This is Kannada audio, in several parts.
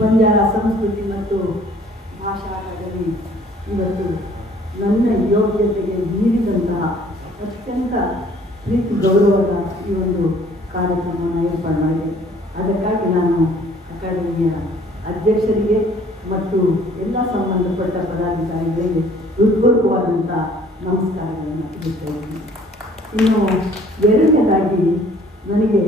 ಬಂಜಾರ ಸಂಸ್ಕೃತಿ ಮತ್ತು ಭಾಷಾ ಅಕಾಡೆಮಿ ಇವತ್ತು ನನ್ನ ಯೋಗ್ಯತೆಗೆ ಮೀರಿದಂತಹ ಅತ್ಯಂತ ಪ್ರೀತಿ ಗೌರವದ ಈ ಒಂದು ಕಾರ್ಯಕ್ರಮವನ್ನು ಏರ್ಪಾಡು ಮಾಡಿದೆ. ಅದಕ್ಕಾಗಿ ನಾನು ಅಕಾಡೆಮಿಯ ಅಧ್ಯಕ್ಷರಿಗೆ ಮತ್ತು ಎಲ್ಲ ಸಂಬಂಧಪಟ್ಟ ಪದಾಧಿಕಾರಿಗಳಿಗೆ ಹೃತ್ಪೂರ್ವಕವಾದಂಥ ನಮಸ್ಕಾರಗಳನ್ನು ತಿಳಿಸ್ತೇನೆ. ಇನ್ನು ಎರಡನೇದಾಗಿ ನನಗೆ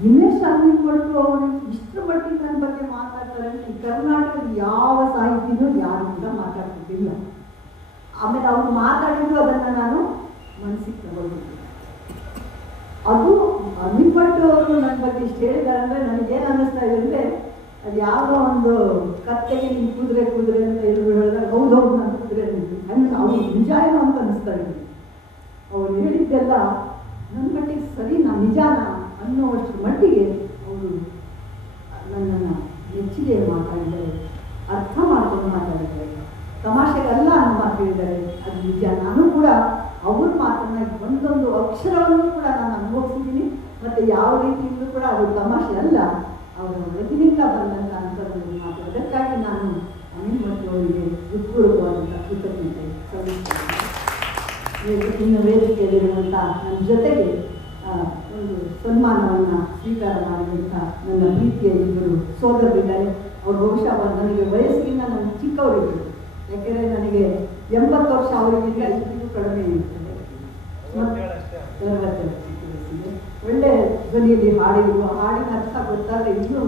ದಿನೇಶ್ ಕೊಟ್ಟು ಅವರು ಇಷ್ಟರ ಮಟ್ಟಿಗೆ ನನ್ನ ಬಗ್ಗೆ ಮಾತಾಡ್ತಾರೆ ಅಂತ ಈ ಕರ್ನಾಟಕದ ಯಾವ ಸಾಹಿತಿನೂ ಯಾರು ಕೂಡ ಮಾತಾಡ್ತಿದ್ದಿಲ್ಲ. ಆಮೇಲೆ ಅವ್ರು ಮಾತಾಡಿದ್ರು ಅದನ್ನು ನಾನು ಮನಸ್ಸಿಗೆ ತಗೊಳ್ಬೇಕು. ಅದು ಅನಿಪಟ್ಟು ಅವರು ನನ್ನ ಬಗ್ಗೆ ಇಷ್ಟು ಹೇಳಿದ್ದಾರೆ ಅಂದರೆ ನನಗೇನು ಅನ್ನಿಸ್ತಾ ಇದೆ ಅಂದರೆ ಅದು ಯಾವುದೋ ಒಂದು ಕತ್ತೆಗೆ ನೀನು ಕುದುರೆ ಅಂತ ಹೇಳಿದಾಗ ಹೌದೌದು ನಾನು ಕುದುರೆ ಅಂತ ಅವ್ರು ನಿಜ ಏನೋ ಅಂತ ಅನ್ನಿಸ್ತಾ ಇದೆ. ಅವ್ರು ಹೇಳಿದ್ದೆಲ್ಲ ನನ್ನ ಮಟ್ಟಿಗೆ ಸರಿ ನಾನು ನಿಜಾನ ಅನ್ನೋವಷ್ಟರ ಮಟ್ಟಿಗೆ ಅವರು ನನ್ನನ್ನು ಮೆಚ್ಚುಗೆ ಮಾತಾಡಿದ್ದಾರೆ, ಅರ್ಥ ಮಾಡ್ಕೊಂಡು ಮಾತಾಡಿದ್ದಾರೆ. ತಮಾಷೆಗಲ್ಲ ಅನ್ನೋ ಮಾತು ಹೇಳಿದ್ದಾರೆ, ಅದು ನಿಜ. ನಾನು ಕೂಡ ಅವ್ರ ಮಾತನ್ನ ಒಂದೊಂದು ಅಕ್ಷರವನ್ನು ಕೂಡ ನಾನು ಅನುಭವಿಸಿದ್ದೀನಿ. ಮತ್ತು ಯಾವ ರೀತಿಯಿಂದಲೂ ಕೂಡ ಅದು ತಮಾಷೆ ಅಲ್ಲ, ಅವರ ಒಳಗಿನಿಂದ ಬಂದಂಥ ಅಂತರದಲ್ಲಿ ಮಾತು. ಅದಕ್ಕಾಗಿ ನಾನು ಅನಿಲ್ ಮತ್ತು ಅವರಿಗೆ ಹೃತ್ಪೂರ್ವಕವಾದಂಥ ಕೃತಜ್ಞತೆ ಸಲ್ಲಿಸ್ತೇನೆ. ಇನ್ನು ವೇದಿಕೆಯಲ್ಲಿರುವಂಥ ನನ್ನ ಜೊತೆಗೆ ಒಂದು ಸನ್ಮಾನವನ್ನು ಸ್ವೀಕಾರ ಮಾಡಿದಂಥ ನನ್ನ ಪ್ರೀತಿಯ ಇಬ್ಬರು ಸೋದರರಿದ್ದಾರೆ. ಅವ್ರು ಬಹುಶಃ ನನಗೆ ವಯಸ್ಸಿಗಿಂತ ನನ್ನ ಚಿಕ್ಕವರಿದ್ದರು. ಯಾಕೆಂದರೆ ನನಗೆ 80 ವರ್ಷ, ಅವರಿಗಿಂತ ಇಷ್ಟು ಕಡಿಮೆ ಇರ್ತದೆ. ಒಳ್ಳೆ ಧ್ವನಿಯಲ್ಲಿ ಹಾಡಿರುವ ಹಾಡಿನ ಅರ್ಥ ಗೊತ್ತಾದರೆ ಇನ್ನೂ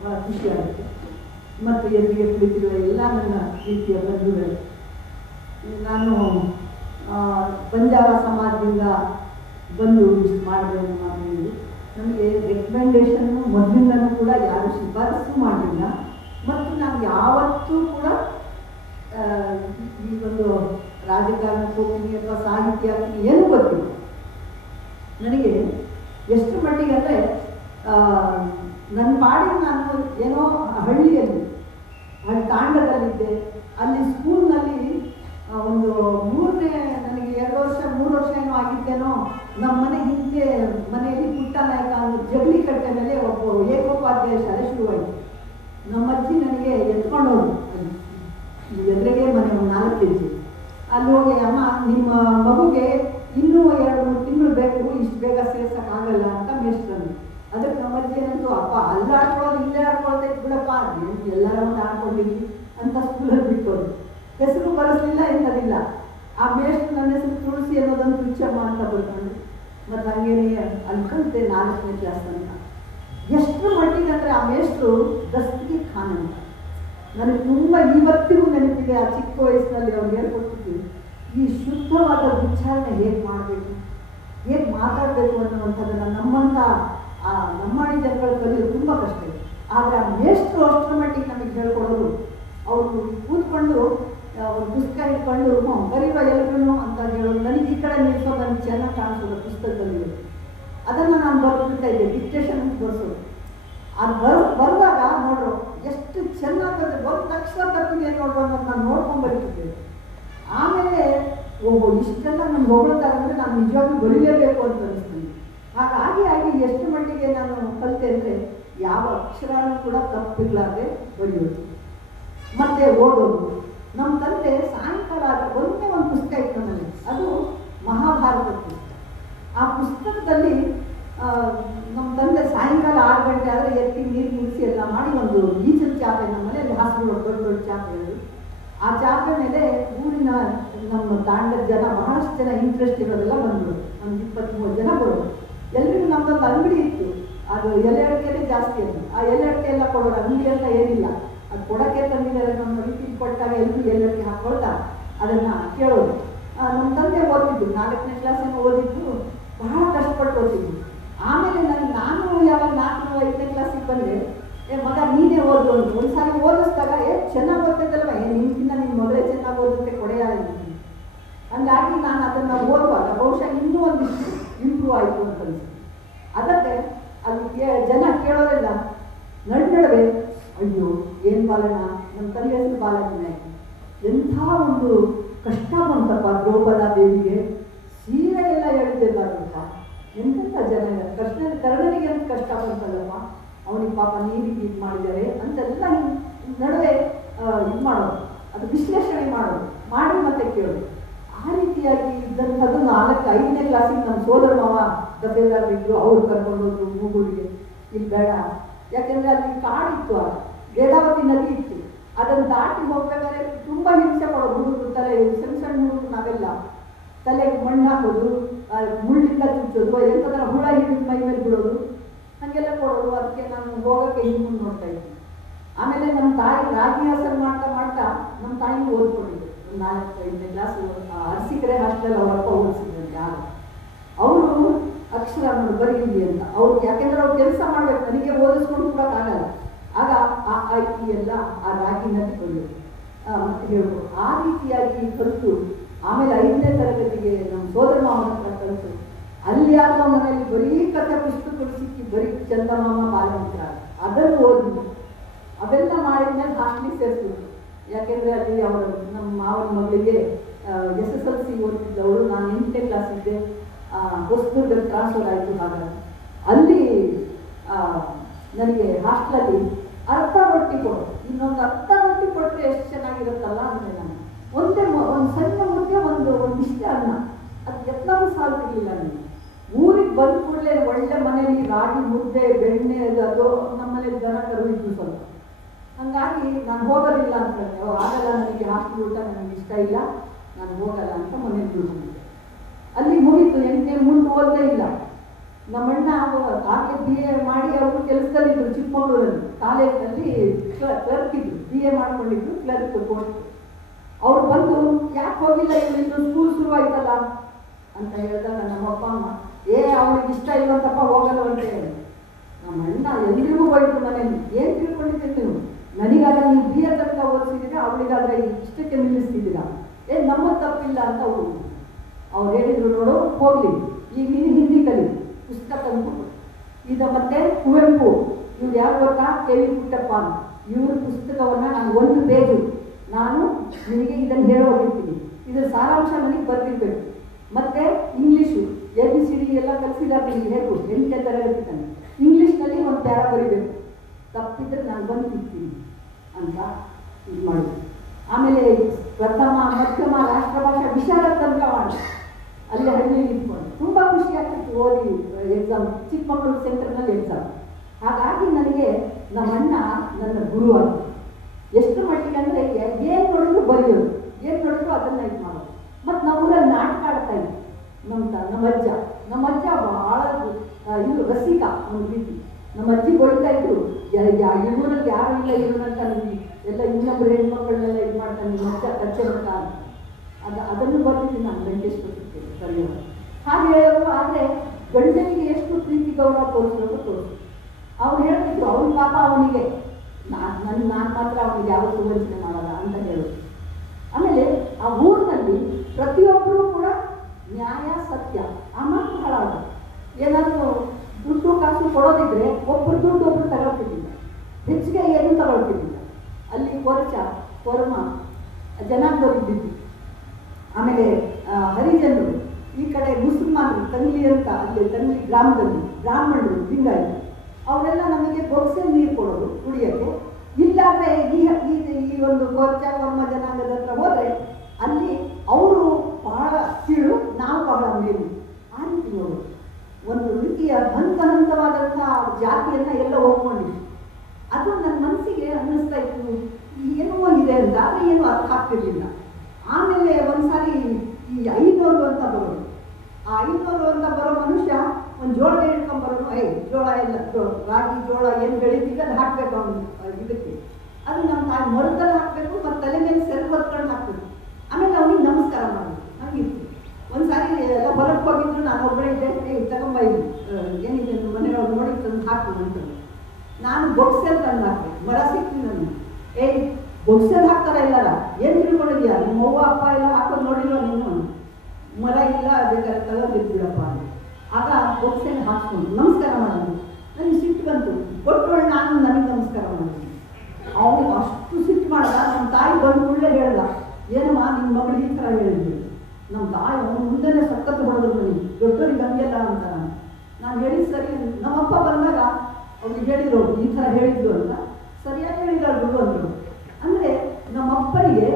ಭಾಳ ಖುಷಿಯಾಗುತ್ತೆ. ಮತ್ತು ಎದುರಿಗೆ ಕುಳಿತಿರುವ ಎಲ್ಲ ನನ್ನ ಪ್ರೀತಿಯ ಬಂಧುಗಳು, ನಾನು ಬಂಜಾರ ಸಮಾಜದಿಂದ ಬಂದು ಇಷ್ಟು ಮಾಡಿದೆ ಅನ್ನೋ ಮಾತು. ನಮಗೆ ರೆಕಮೆಂಡೇಶನ್ನು ಮೊದಲಿಂದನೂ ಕೂಡ ಯಾರು ಶಿಫಾರಸು ಮಾಡಲಿಲ್ಲ. ಮತ್ತು ನಾನು ಯಾವತ್ತೂ ಕೂಡ ಈ ಒಂದು ರಾಜಕಾರಣಕ್ಕೆ ಹೋಗ್ತೀನಿ ಅಥವಾ ಸಾಹಿತ್ಯ ಆಗ್ತೀನಿ ಏನೂ ಗೊತ್ತಿಲ್ಲ. ನನಗೆ ಎಷ್ಟು ಮಟ್ಟಿಗೆ ಅಂದರೆ ನನ್ನ ಪಾಡಿಗೆ ನಾನು ಏನೋ ಹಳ್ಳಿಯಲ್ಲಿ ತಾಂಡದಲ್ಲಿದ್ದೆ. ಅಲ್ಲಿ ಸ್ಕೂಲ್ನಲ್ಲಿ ಒಂದು ನನಗೆ 2 ವರ್ಷ 3 ವರ್ಷ ಏನೋ ಆಗಿದ್ದೇನೋ, ನಮ್ಮ ಮನೆ ಹಿಂದೆ ಮನೆಯಲ್ಲಿ ಪುಟ್ಟ ನಾಯಕ ಒಂದು ಜಗಲಿ ಕಟ್ಟೆ ಮೇಲೆ ಒಬ್ಬ ಏಕೋಪಾಧ್ಯಾಯ ಶಾಲೆ ಶುರುವಾಯಿತು. ನಮ್ಮ ಅಜ್ಜಿ ನನಗೆ ಎತ್ಕೊಂಡೋರು, ಅಲ್ಲಿ ಎದುರಿಗೆ ಮನೆ 4 ಹೆಜ್ಜೆ. ಅಲ್ಲಿ ಹೋಗಿ, ಅಮ್ಮ ನಿಮ್ಮ ಮಗುಗೆ ಇನ್ನೂ 2-3 ತಿಂಗಳು ಬೇಕು, ಇಷ್ಟು ಬೇಗ ಸೇರ್ಸೋಕ್ಕಾಗಲ್ಲ ಅಂತ ಮೇಷ್ಟ್ರನ್ನು. ಅದಕ್ಕೆ ನಮ್ಮ ಅಜ್ಜಿ ಏನಂತೂ, ಅಪ್ಪ ಅಲ್ಲಿ ಆಡ್ಕೊಳ್ಳೋದು ಇಲ್ಲೇ ಆಡ್ಕೊಳ್ತಾ ಬಿಡಪ್ಪ, ಎಲ್ಲರ ಒಂದು ಆಡ್ಕೊಂಡಿದ್ವಿ ಅಂತ ಸ್ಕೂಲಲ್ಲಿ ಬಿಟ್ಟೋದು. ಹೆಸರು ಬರೆಸಲಿಲ್ಲ, ಎಂಥದಿಲ್ಲ. ಆ ಮೇಷ್ಟ್ರು ನನ್ನ ಹೆಸರು ತುಳಸಿ ಅನ್ನೋದನ್ನು ತುಚ್ಚಮ್ಮ ಅಂತ ಬರ್ಕೊಂಡು ಮತ್ತು ಹಂಗೇನೆ ಅಲ್ಲಿ ಕಲಿತೆ 4ನೇ ಕ್ಲಾಸ್ ಅಂತ. ಎಷ್ಟು ಮಟ್ಟಿಗೆ ಅಂದರೆ ಆ ಮೇಷ್ಟ್ರು ದಸ್ತಗೀರ್ ಖಾನ್ ಅಂತ ನನಗೆ ತುಂಬ ಇವತ್ತಿಗೂ ನೆನಪಿದೆ. ಆ ಚಿಕ್ಕ ವಯಸ್ಸಿನಲ್ಲಿ ಅವ್ರು ಹೇಳ್ಕೊಟ್ಟಿದ್ದು ಈ ಶುದ್ಧವಾದ ಉಚ್ಚಾರಣೆ ಹೇಗೆ ಮಾಡಬೇಕು, ಹೇಗೆ ಮಾತಾಡಬೇಕು ಅನ್ನುವಂಥದ್ದನ್ನು ನಮ್ಮಂಥ ಆ ನಮ್ಮಾಡಿ ಜನಗಳು ಕಲಿಯೋದು ತುಂಬ ಕಷ್ಟ ಇದೆ. ಆದರೆ ಆ ಮೇಷ್ಟ್ರು ಅಷ್ಟರ ಮಟ್ಟಿಗೆ ನಮಗೆ ಹೇಳ್ಕೊಡೋದು. ಅವರು ಕೂತ್ಕೊಂಡು ಅವ್ರ ಪುಸ್ತಕ ಇಟ್ಕೊಂಡು ಬರೀವ ಎಲ್ರೂ ಅಂತ ಹೇಳೋದು. ನನಗೆ ಈ ಕಡೆ ನಿಲ್ಸೋದು ನನಗೆ ಚೆನ್ನಾಗಿ ಕಾಣಿಸೋದು ಪುಸ್ತಕದಲ್ಲಿ. ಅದನ್ನು ನಾನು ಬರ್ಬಿಡ್ತಾ ಇದ್ದೆ, ಡಿಕ್ಟೇಷನ್ ಬರ್ಸೋದು. ಅದು ಬರೆದಾಗ ನೋಡ್ರು ಎಷ್ಟು ಚೆನ್ನಾಗಂದ್ರೆ ಒಂದು ತಕ್ಷಣ ತಪ್ಪಿಗೆ ನೋಡ್ರು ಅನ್ನೋದು ನಾನು ನೋಡ್ಕೊಂಡು ಬರೀತಿದ್ದೆ. ಆಮೇಲೆ ಓಹೋ ಇಷ್ಟೆಲ್ಲ ನಾನು ಹೊಗಳ್ತಾರೆ ಅಂದರೆ ನಾನು ನಿಜವಾಗ್ಲೂ ಬರೀಲೇಬೇಕು ಅಂತ ಅನಿಸ್ತೀನಿ. ಹಾಗಾಗಿ ಎಷ್ಟು ಮಟ್ಟಿಗೆ ನಾನು ಕಲಿತೆ ಅಂದರೆ ಯಾವ ಅಕ್ಷರನೂ ಕೂಡ ತಪ್ಪಿರ್ಲಾರ್ದೆ ಬರೆಯೋದು ಮತ್ತು ಓದೋದು. ನಮ್ಮ ತಂದೆ ಸಾಯಂಕಾಲ ಒಂದೇ ಒಂದು ಪುಸ್ತಕ ಇತ್ತು ನಮ್ಮಲ್ಲಿ, ಅದು ಮಹಾಭಾರತದ ಪುಸ್ತಕ. ಆ ಪುಸ್ತಕದಲ್ಲಿ ನಮ್ಮ ತಂದೆ ಸಾಯಂಕಾಲ 6 ಗಂಟೆ ಆದರೆ ಎತ್ತಿ ನೀರು ಮುಗಿಸಿ ಎಲ್ಲ ಮಾಡಿ ಒಂದು ಈಚದ ಚಾಪೆ ನಮ್ಮ ಮನೆಯಲ್ಲಿ ಹಾಸ್ಬಿಡೋದು, ದೊಡ್ಡ ಚಾಪೆಗಳು. ಆ ಚಾಪೆ ಮೇಲೆ ಊರಿನ ನಮ್ಮ ತಾಂಡದ ಜನ ಬಹಳಷ್ಟು ಜನ ಇಂಟ್ರೆಸ್ಟ್ ಇರೋದೆಲ್ಲ ಬಂದರು. ಒಂದು 20-30 ಜನ ಬರೋದು. ಎಲ್ರಿಗೂ ನಮ್ಮದೊಂದು ಅಂಗಡಿ ಇತ್ತು, ಅದು ಎಲೆ ಅಡಿಕೆಯೇ ಜಾಸ್ತಿ ಅದು. ಆ ಎಲೆ ಅಡಿಕೆ ಎಲ್ಲ ಕೊಡೋರು, ಅಂಗಡಿ ಅಂತ ಏನಿಲ್ಲ. ಅದು ಕೊಡೋಕ್ಕೆ ತಂದಿದ್ದಾರೆ, ನಮ್ಮ ರೀತಿ ಕೊಟ್ಟಾಗ ಎಲ್ಲರೂ ಎಲ್ಲರಿಗೆ ಹಾಕ್ಕೊಳ್ತಾ ಅದನ್ನು ಕೇಳೋದು. ನಮ್ಮ ತಂದೆ ಓದಿದ್ದು 4ನೇ ಕ್ಲಾಸನ್ನು ಓದಿದ್ದು, ಬಹಳ ಕಷ್ಟಪಟ್ಟು ಓದಿದ್ದು. ಆಮೇಲೆ ನಾನು ಯಾವಾಗ 4ನೇ 5ನೇ ಕ್ಲಾಸಿಗೆ ಬಂದರೆ, ಮಗ ನೀನೇ ಓದು ಅಂತ ಒಂದು ಸಾರಿ ಓದಿಸಿದಾಗ ಚೆನ್ನಾಗಿ ಓದ್ತಿದ್ದಲ್ವ, ನಿಮ್ಗಿಂತ ನಿಮ್ಮ ಮಗಳೇ ಚೆನ್ನಾಗಿ ಓದುತ್ತೆ ಕೊಡೆಯ ಹಂಗಾಗಿ ನಾನು ಅದನ್ನು ಓದುವಾಗ ಬಹುಶಃ ಇನ್ನೂ ಒಂದಿಷ್ಟು ಇಂಪ್ರೂವ್ ಆಯಿತು ಅಂತ ಅನಿಸ್ತು. ಅದಕ್ಕೆ ಅಲ್ಲಿ ಜನ ಕೇಳೋರೆಲ್ಲ ನಡುವೆ ಅಯ್ಯೋ ಏನು ಬಾಲಣ್ಣ, ನಮ್ಮ ತಂದೆ ಹೆಸರು ಬಾಲಣ್ಣ, ಎಂಥ ಒಂದು ಕಷ್ಟ ಬಂತಪ್ಪ ದ್ರೌಪದ ದೇವಿಗೆ, ಸೀರೆ ಎಲ್ಲ ಹೇಳಿದ್ದೇನಪ್ಪ, ಎಂತೆಂಥ ಜನ ಕರ್ಣನಿಗೆ ಅಂತ ಕಷ್ಟ ಬಂತಲ್ಲಪ್ಪ, ಅವನಿಗೆ ಪಾಪ ನೀರಿಗೆ ಇದು ಮಾಡಿದ್ದಾರೆ ಅಂತೆಲ್ಲ ನಡುವೆ ಇದು ಮಾಡೋದು, ಅದು ವಿಶ್ಲೇಷಣೆ ಮಾಡೋದು, ಮಾಡಿ ಮತ್ತೆ ಕೇಳೋದು. ಆ ರೀತಿಯಾಗಿ ಇದ್ದಂಥದ್ದು 4-5ನೇ ಕ್ಲಾಸಿಗೆ ನಮ್ಮ ಸೋದರ ಮಾವ ದಫೇದಾರರಿದ್ರು, ಅವ್ರು ಕರ್ಕೊಂಡು ಹೋದ್ರು ಮೂಗೂರಿಗೆ. ಇಲ್ಲಿ ಬೇಡ, ಯಾಕೆಂದರೆ ಅಲ್ಲಿ ಕಾಡಿತ್ತು, ವೇದಾವತಿ ನದಿ ಇತ್ತು, ಅದನ್ನು ದಾಟಿ ಹೋಗ್ಬೇಕಾದ್ರೆ ತುಂಬ ಹಿಂಸೆ ಪಡೋದು. ಹುಡುಗರು ತಲೆ ಸಣ್ಣ ಸಣ್ಣ ಹುಡುಗರು ನಾವೆಲ್ಲ ತಲೆಗೆ ಮಣ್ಣು ಹಾಕೋದು, ಮುಳ್ಳಿಂದ ಚುಚ್ಚೋದು, ಎಂಥದರ ಹುಳ ಹಿಡಿದು ಮೈ ಮೇಲೆ ಬಿಡೋದು, ಹಾಗೆಲ್ಲ ಕೊಡೋದು. ಅದಕ್ಕೆ ನಾನು ಹೋಗೋಕ್ಕೆ ಹಿಂದೆ ನೋಡ್ತಾ ಇದ್ದೀನಿ. ಆಮೇಲೆ ನಮ್ಮ ತಾಯಿ ರಾಗಿ ಹಸರು ಮಾಡ್ತಾ ಮಾಡ್ತಾ ನಮ್ಮ ತಾಯಿನೂ ಓದ್ಕೊಂಡಿದ್ರು. 4-5ನೇ ಕ್ಲಾಸ್ ಅರಸೀಕೆರೆ ಹಾಸ್ಟೆಲ್ ಅವರಪ್ಪ ಓದಿಸಿದ್ರು ಯಾರು, ಅವರು ಅಕ್ಷರ ನೋಡಿ ಬರೀಲಿ ಅಂತ ಅವ್ರಿಗೆ, ಯಾಕೆಂದ್ರೆ ಅವ್ರು ಕೆಲಸ ಮಾಡ್ಬೇಕು, ನನಗೆ ಓದಿಸ್ಕೊಂಡು ಕೊಡೋಕ್ಕಾಗಲ್ಲ. ಆಗ ಆ ಎಲ್ಲ ಆ ರಾಗಿನಲ್ಲಿ ಕೊಡೋದು ಮತ್ತೆ ಹೇಳ್ಬೋದು. ಆ ರೀತಿಯಾಗಿ ಕಲಿತು ಆಮೇಲೆ 5ನೇ ತರಗತಿಗೆ ನಮ್ಮ ಸೋದರ ಮಾವನ ಹತ್ರ ಕಲಿತು, ಅಲ್ಲಿ ಆದ ಮನೆಯಲ್ಲಿ ಬರೀ ಕಥೆ ಪುಸ್ತಕಗಳು ಸಿಕ್ಕಿ, ಬರೀ ಚಂದಮಾಮ ಬಾಲಮಿತ್ರ ಅದನ್ನು ಓದಿದ್ರು. ಅವೆಲ್ಲ ಮಾಡಿದ್ಮೇಲೆ ಹಾಸ್ಟೆಲಿಗೆ ಸೇರಿಸಿದ್ರು. ಯಾಕೆಂದರೆ ಅಲ್ಲಿ ಅವರು ನಮ್ಮ ಮಾವನ ಮಗಳಿಗೆ SSLC ಓದ್ತಿದ್ದವಳು, ನಾನು 8ನೇ ಕ್ಲಾಸ್ ಇದ್ದೆ, ಹೊಸದುರ್ಗದಲ್ಲಿ ಟ್ರಾನ್ಸ್ಫರ್ ಆಯಿತು. ಹಾಗಾಗಿ ಅಲ್ಲಿ ನನಗೆ ಹಾಸ್ಟೆಲಲ್ಲಿ ಅರ್ಧ ರೊಟ್ಟಿ ಕೊಡು, ಇನ್ನೊಂದು ಅರ್ಧ ರೊಟ್ಟಿ ಕೊಟ್ಟರೆ ಎಷ್ಟು ಚೆನ್ನಾಗಿರುತ್ತಲ್ಲ ಅಂದರೆ ನಾನು ಒಂದು ಸಣ್ಣ ಮುದ್ದೆ ಒಂದಿಷ್ಟೇ ಅನ್ನ, ಅದು ಎತ್ತಲೂ ಸಾಲ್ತಿರ್ಲಿಲ್ಲ ನನಗೆ. ಊರಿಗೆ ಬಂದ ಕೂಡಲೇ ಒಳ್ಳೆ ಮನೆಯಲ್ಲಿ ರಾಗಿ ಮುದ್ದೆ ಬೆಣ್ಣೆ ಅದು ನಮ್ಮನೇಲಿ ದನ ಕರು ಇದ್ದು ಸ್ವಲ್ಪ, ಹಂಗಾಗಿ ನಾನು ಹೋಗೋದಿಲ್ಲ ಅಂತ ಆಗಲ್ಲ, ನನಗೆ ಹಾಸ್ಟೆಲ್ ಊಟ ನನಗೆ ಇಷ್ಟ ಇಲ್ಲ, ನಾನು ಹೋಗಲ್ಲ ಅಂತ ಮನೇಲಿ ಬಿಡ್ಕೊಂಡಿದ್ದೆ. ಅಲ್ಲಿ ಮುಗೀತು, 8ನೇ ಮುಂದೆ ಓದಲೇ ಇಲ್ಲ. ನಮ್ಮಣ್ಣ ಆಗಲೇ BA ಮಾಡಿ ಅವರು ಕೆಲಸದಲ್ಲಿದ್ದರು ಚಿಕ್ಕಮಗಳೂರಲ್ಲಿ, ಕಾಲೇಜಿನಲ್ಲಿ ಕ್ಲರ್ಕ್ ಇದ್ರು, BA ಮಾಡ್ಕೊಂಡಿದ್ರು, ಕ್ಲರ್ಕ್ ಪೋಸ್ಟ್. ಅವ್ರು ಬಂದು ಯಾಕೆ ಹೋಗಿಲ್ಲ, ಇಲ್ಲಿಂದ ಸ್ಕೂಲ್ ಶುರುವಾಯ್ತಲ್ಲ ಅಂತ ಹೇಳಿದಾಗ ನಮ್ಮಪ್ಪ ಅಮ್ಮ ಅವಳಿಗೆ ಇಷ್ಟ ಇಲ್ವಂತಪ್ಪ ಹೋಗಲ್ಲ ಅಂತ ಹೇಳಿ. ನಮ್ಮ ಅಣ್ಣ ಎಲ್ರಿಗೂ ಹೋಯ್ತು ಮನೇಲಿ, ಏನು ತಿಳ್ಕೊಂಡಿದ್ದೆ ನೀವು, ನನಗಾದ್ರೆ ನೀವು BA ತನಕ ಓದಿಸಿದ್ದೀರಾ, ಅವಳಿಗಾದ್ರೆ ಇಷ್ಟಕ್ಕೆ ನಿಲ್ಲಿಸ್ತಿದ್ದೀರಾ, ನಮ್ಮದು ತಪ್ಪಿಲ್ಲ ಅಂತ ಅವ್ರು ಹೇಳಿದ್ರು. ನೋಡು ಹೋಗ್ಲಿ, ಈಗ ನೀನು ಹಿಂದಿ ಕಲಿ, ಪುಸ್ತಕ ತಂದ್ಕೊಟ್ಟು. ಈಗ ಮತ್ತೆ ಕುವೆಂಪು ಇವ್ರು ಯಾರು ಗೊತ್ತಾ, KV ಪುಟ್ಟಪ್ಪ ಅಂತ, ಇವ್ರ ಪುಸ್ತಕವನ್ನು ನಾನು 1 ಪೇಜು ನಾನು ನಿನಗೆ ಇದನ್ನು ಹೇಳೋಗಿರ್ತೀನಿ, ಇದರ ಸಾರಾಂಶ ನನಗೆ ಬರ್ತಿರ್ಬೇಕು. ಮತ್ತು ಇಂಗ್ಲೀಷು ABCD ಎಲ್ಲ ಕಲಿಸಿದಾಗ ನಿಮಗೆ ಹೇಳ್ಬೋದು, 8ನೇ ತರಗತಿ ತನಕ ಇಂಗ್ಲೀಷ್ನಲ್ಲಿ ಒಂದು ಪ್ಯಾರ ಬರೀಬೇಕು, ತಪ್ಪಿದ್ರೆ ನಾನು ಬಂದು ಸಿಗ್ತೀನಿ ಅಂತ ಇದು ಮಾಡಿದ್ವಿ. ಆಮೇಲೆ ಪ್ರಥಮ ಮಧ್ಯಮ ರಾಷ್ಟ್ರಭಾಷಾ ವಿಶಾಲ ತನಕ ಮಾಡಿ ಅಲ್ಲಿ ಹಳ್ಳಿಗೆ ಇಟ್ಕೊಂಡು ತುಂಬ ಖುಷಿ ಆಗ್ತಿತ್ತು ಓದಿ ಎಕ್ಸಾಮ್, ಚಿಕ್ಕಮಗಳೂರು ಸೆಂಟರ್ನಲ್ಲಿ ಎಕ್ಸಾಮ್. ಹಾಗಾಗಿ ನನಗೆ ನಮ್ಮಣ್ಣ ನನ್ನ ಗುರು ಆಯಿತು. ಎಷ್ಟು ಮಟ್ಟಿಗೆ ಅಂದರೆ ಏನು ನೋಡಿದ್ರು ಬರೆಯೋದು, ಏನು ನೋಡಿದ್ರು ಅದನ್ನು ಇದು ಮಾಡೋದು. ಮತ್ತು ನಮ್ಮೂರಲ್ಲಿ ನಾಟಕ ಆಡ್ತಾ ಇದ್ವಿ. ನಮ್ಮ ಅಜ್ಜ ಭಾಳ ಇವರು ರಸಿಕ ಒಂದು ರೀತಿ. ನಮ್ಮ ಅಜ್ಜಿ ಬೈತಾ ಇದ್ರು, ಇವರಲ್ಲಿ ಯಾರು ಇಲ್ಲ ಇವನಂತ, ಎಲ್ಲ ಇನ್ನೊಬ್ಬರು ಹೆಣ್ಮಕ್ಳನ್ನೆಲ್ಲ ಇದು ಮಾಡ್ತಾನೆ, ನಿಮ್ಮ ಅಜ್ಜ ಕಚ್ಚೆ ಮಠ ಅಂತ ಅದನ್ನು ಬರ್ತಿದ್ದೀನಿ ನಾನು ವೆಂಕಟೇಶ್ವರಕ್ಕೆ ಕರೆಯೋದು. ಹಾಗೆ ಹೇಳೋದು. ಆದರೆ ಗಂಡನಿಗೆ ಎಷ್ಟು ಪ್ರೀತಿ ಗೌರವ ತೋರಿಸೋದು. ಅವ್ರು ಹೇಳ್ತಿದ್ರು, ಅವ್ನ ಪಾಪ ಅವನಿಗೆ ನಾನು ಮಾತ್ರ ಅವನಿಗೆ ಯಾವ ಸುವಂಚನೆ ಮಾಡಲ್ಲ ಅಂತ ಹೇಳೋದು. ಆಮೇಲೆ ಆ ಊರಿನಲ್ಲಿ ಪ್ರತಿಯೊಬ್ಬರೂ ಕೂಡ ನ್ಯಾಯ ಸತ್ಯ ಆ ಮಾತು ಹಾಳಾಗ, ಏನಾದರೂ ದುಡ್ಡು ಕಾಸು ಕೊಡೋದಿದ್ರೆ ಒಬ್ಬರು ದುಡ್ಡು ಒಬ್ಬರು ತಗೊಳ್ತಿದ್ದಿಲ್ಲ, ಹೆಚ್ಚಿಗೆ ಏನು ತಗೊಳ್ತಿದ್ದಿಲ್ಲ. ಅಲ್ಲಿ ಕೊರ್ಮ ಜನಾಂಗದವರಿದ್ದಿದ್ದು. ಆಮೇಲೆ ಹರಿಜನರು, ಈ ಕಡೆ ಮುಸಲ್ಮಾನರು, ತಂಗ್ಲಿ ಅಂತ ಅಲ್ಲಿ ತಂಗ್ಲಿ ಗ್ರಾಮದಲ್ಲಿ ಬ್ರಾಹ್ಮಣರು, ಲಿಂಗಾಯತರು, ಅವರೆಲ್ಲ ನಮಗೆ ಬೊಕ್ಸೆ ನೀರು ಕೊಡೋದು ಕುಡಿಯೋಕ್ಕೆ. ಇಲ್ಲಾಂದರೆ ಈ ಒಂದು ಕೊರ್ಮ ಜನಾಂಗದ ಹತ್ರ ಹೋದರೆ ಅಲ್ಲಿ ಅವರು ಬಹಳ ಕೀಳು, ನಾವು ಬಹಳ ಮೇಲು, ಆ ರೀತಿ ನೋಡೋದು. ಒಂದು ರೀತಿಯ ಹಂತವಾದಂಥ ಜಾತಿಯನ್ನು ಎಲ್ಲ ಒಪ್ಕೊಂಡಿದ್ವಿ. ಅದು ನನ್ನ ಮನಸ್ಸಿಗೆ ಅನ್ನಿಸ್ತಾ ಇತ್ತು, ಏನೋ ಇದೆ ಅಂತ, ಆದರೆ ಏನೂ ಅರ್ಥ ಆಗ್ತಿರ್ಲಿಲ್ಲ. ಆಮೇಲೆ ಒಂದ್ಸಾರಿ ಈ 500 ಅಂತ ಬರೋದು, ಆ 500 ಅಂತ ಬರೋ ಮನುಷ್ಯ ಒಂದು ಜೋಳ ಹಿಡ್ಕೊಂಬರೋನು, ಜೋಳ ಎಲ್ಲ ರಾಗಿ ಜೋಳ ಏನು ಬೆಳೀತೀಗ ಅದು ಹಾಕಬೇಕು ಅವನು ಇದಕ್ಕೆ, ಅದು ನಮ್ಮ ತಾಯಿ ಮರದಲ್ಲಿ ಹಾಕಬೇಕು ಮತ್ತು ತಲೆ ಮೇಲೆ ಸೆರೆ ಹೊತ್ಕೊಂಡು ಹಾಕಬೇಕು. ಆಮೇಲೆ ಅವನಿಗೆ ನಮಸ್ಕಾರ ಮಾಡಬೇಕು, ಹಂಗಿತ್ತು. ಒಂದ್ಸಾರಿ ಎಲ್ಲ ಹೊಲಕ್ಕೆ ಹೋಗಿದ್ರು, ನಾನು ಒಬ್ಬಳೇ ಇದ್ದೆ, ತಗೊಂಬ ಇಲ್ಲಿ ಏನಿದೆ ಮನೆಯೊಳಗೆ ನೋಡಿ ತಂದು ಹಾಕು ಅಂತ. ನಾನು ಬೊಕ್ಸೆಲ್ ತಂದು ಹಾಕ್ಬೇಕು, ಮರ ಸಿಕ್ತು ನಾನು. ಬೊಕ್ಸೆಲ್ ಹಾಕ್ತಾರ ಇಲ್ಲಾರ, ಏನು ತಿಳ್ಕೊಂಡಿದ್ಯಾ, ನಿಮ್ಮ ಅವ್ವ ಅಪ್ಪ ಎಲ್ಲ ಹಾಕೋದು ನೋಡಿಲ್ವ ನೀನು, ತಗೊಂಡಿರ್ತೀರಪ್ಪ ಅಂತ. ಆಗ ಬೊಕ್ಸೆನ ಹಾಕ್ಸ್ಕೊಂಡು ನಮಸ್ಕಾರ ಮಾಡೋದು. ನನಗೆ ಸಿಟ್ಟು ಬಂತು, ಕೊಟ್ಟವಳು ನಾನು ನನಗೆ ನಮಸ್ಕಾರ ಮಾಡಿದ್ವಿ. ಅವನು ಅಷ್ಟು ಸಿಟ್ಟು ಮಾಡ್ದ. ನಮ್ಮ ತಾಯಿ ಬಂದು ಒಳ್ಳೆ ಹೇಳ್ದ, ಏನಮ್ಮ ನಿಮ್ಮ ಮಗಳಿಗೆ ಈ ಥರ ಹೇಳಿದ್ವಿ. ನಮ್ಮ ತಾಯಿ ಅವನು ಮುಂದೆನೇ ಸಖತ್ತು ಹೊಡೆದ್ರು, ನನಗೆ ದೊಡ್ಡವರಿಗೆ ಹಂಗೆಲ್ಲ ಅಂತ. ನಾನು ಹೇಳಿದ ಸರಿ. ನಮ್ಮಪ್ಪ ಬಂದಾಗ ಅವ್ರಿಗೆ ಹೇಳಿದ್ರು ಈ ಥರ ಹೇಳಿದ್ದು ಅಂತ. ಸರಿಯಾಗಿ ಹೇಳಿದಾಳು ಗುರು ಅಂದರು. ಅಂದರೆ ನಮ್ಮಪ್ಪನಿಗೆ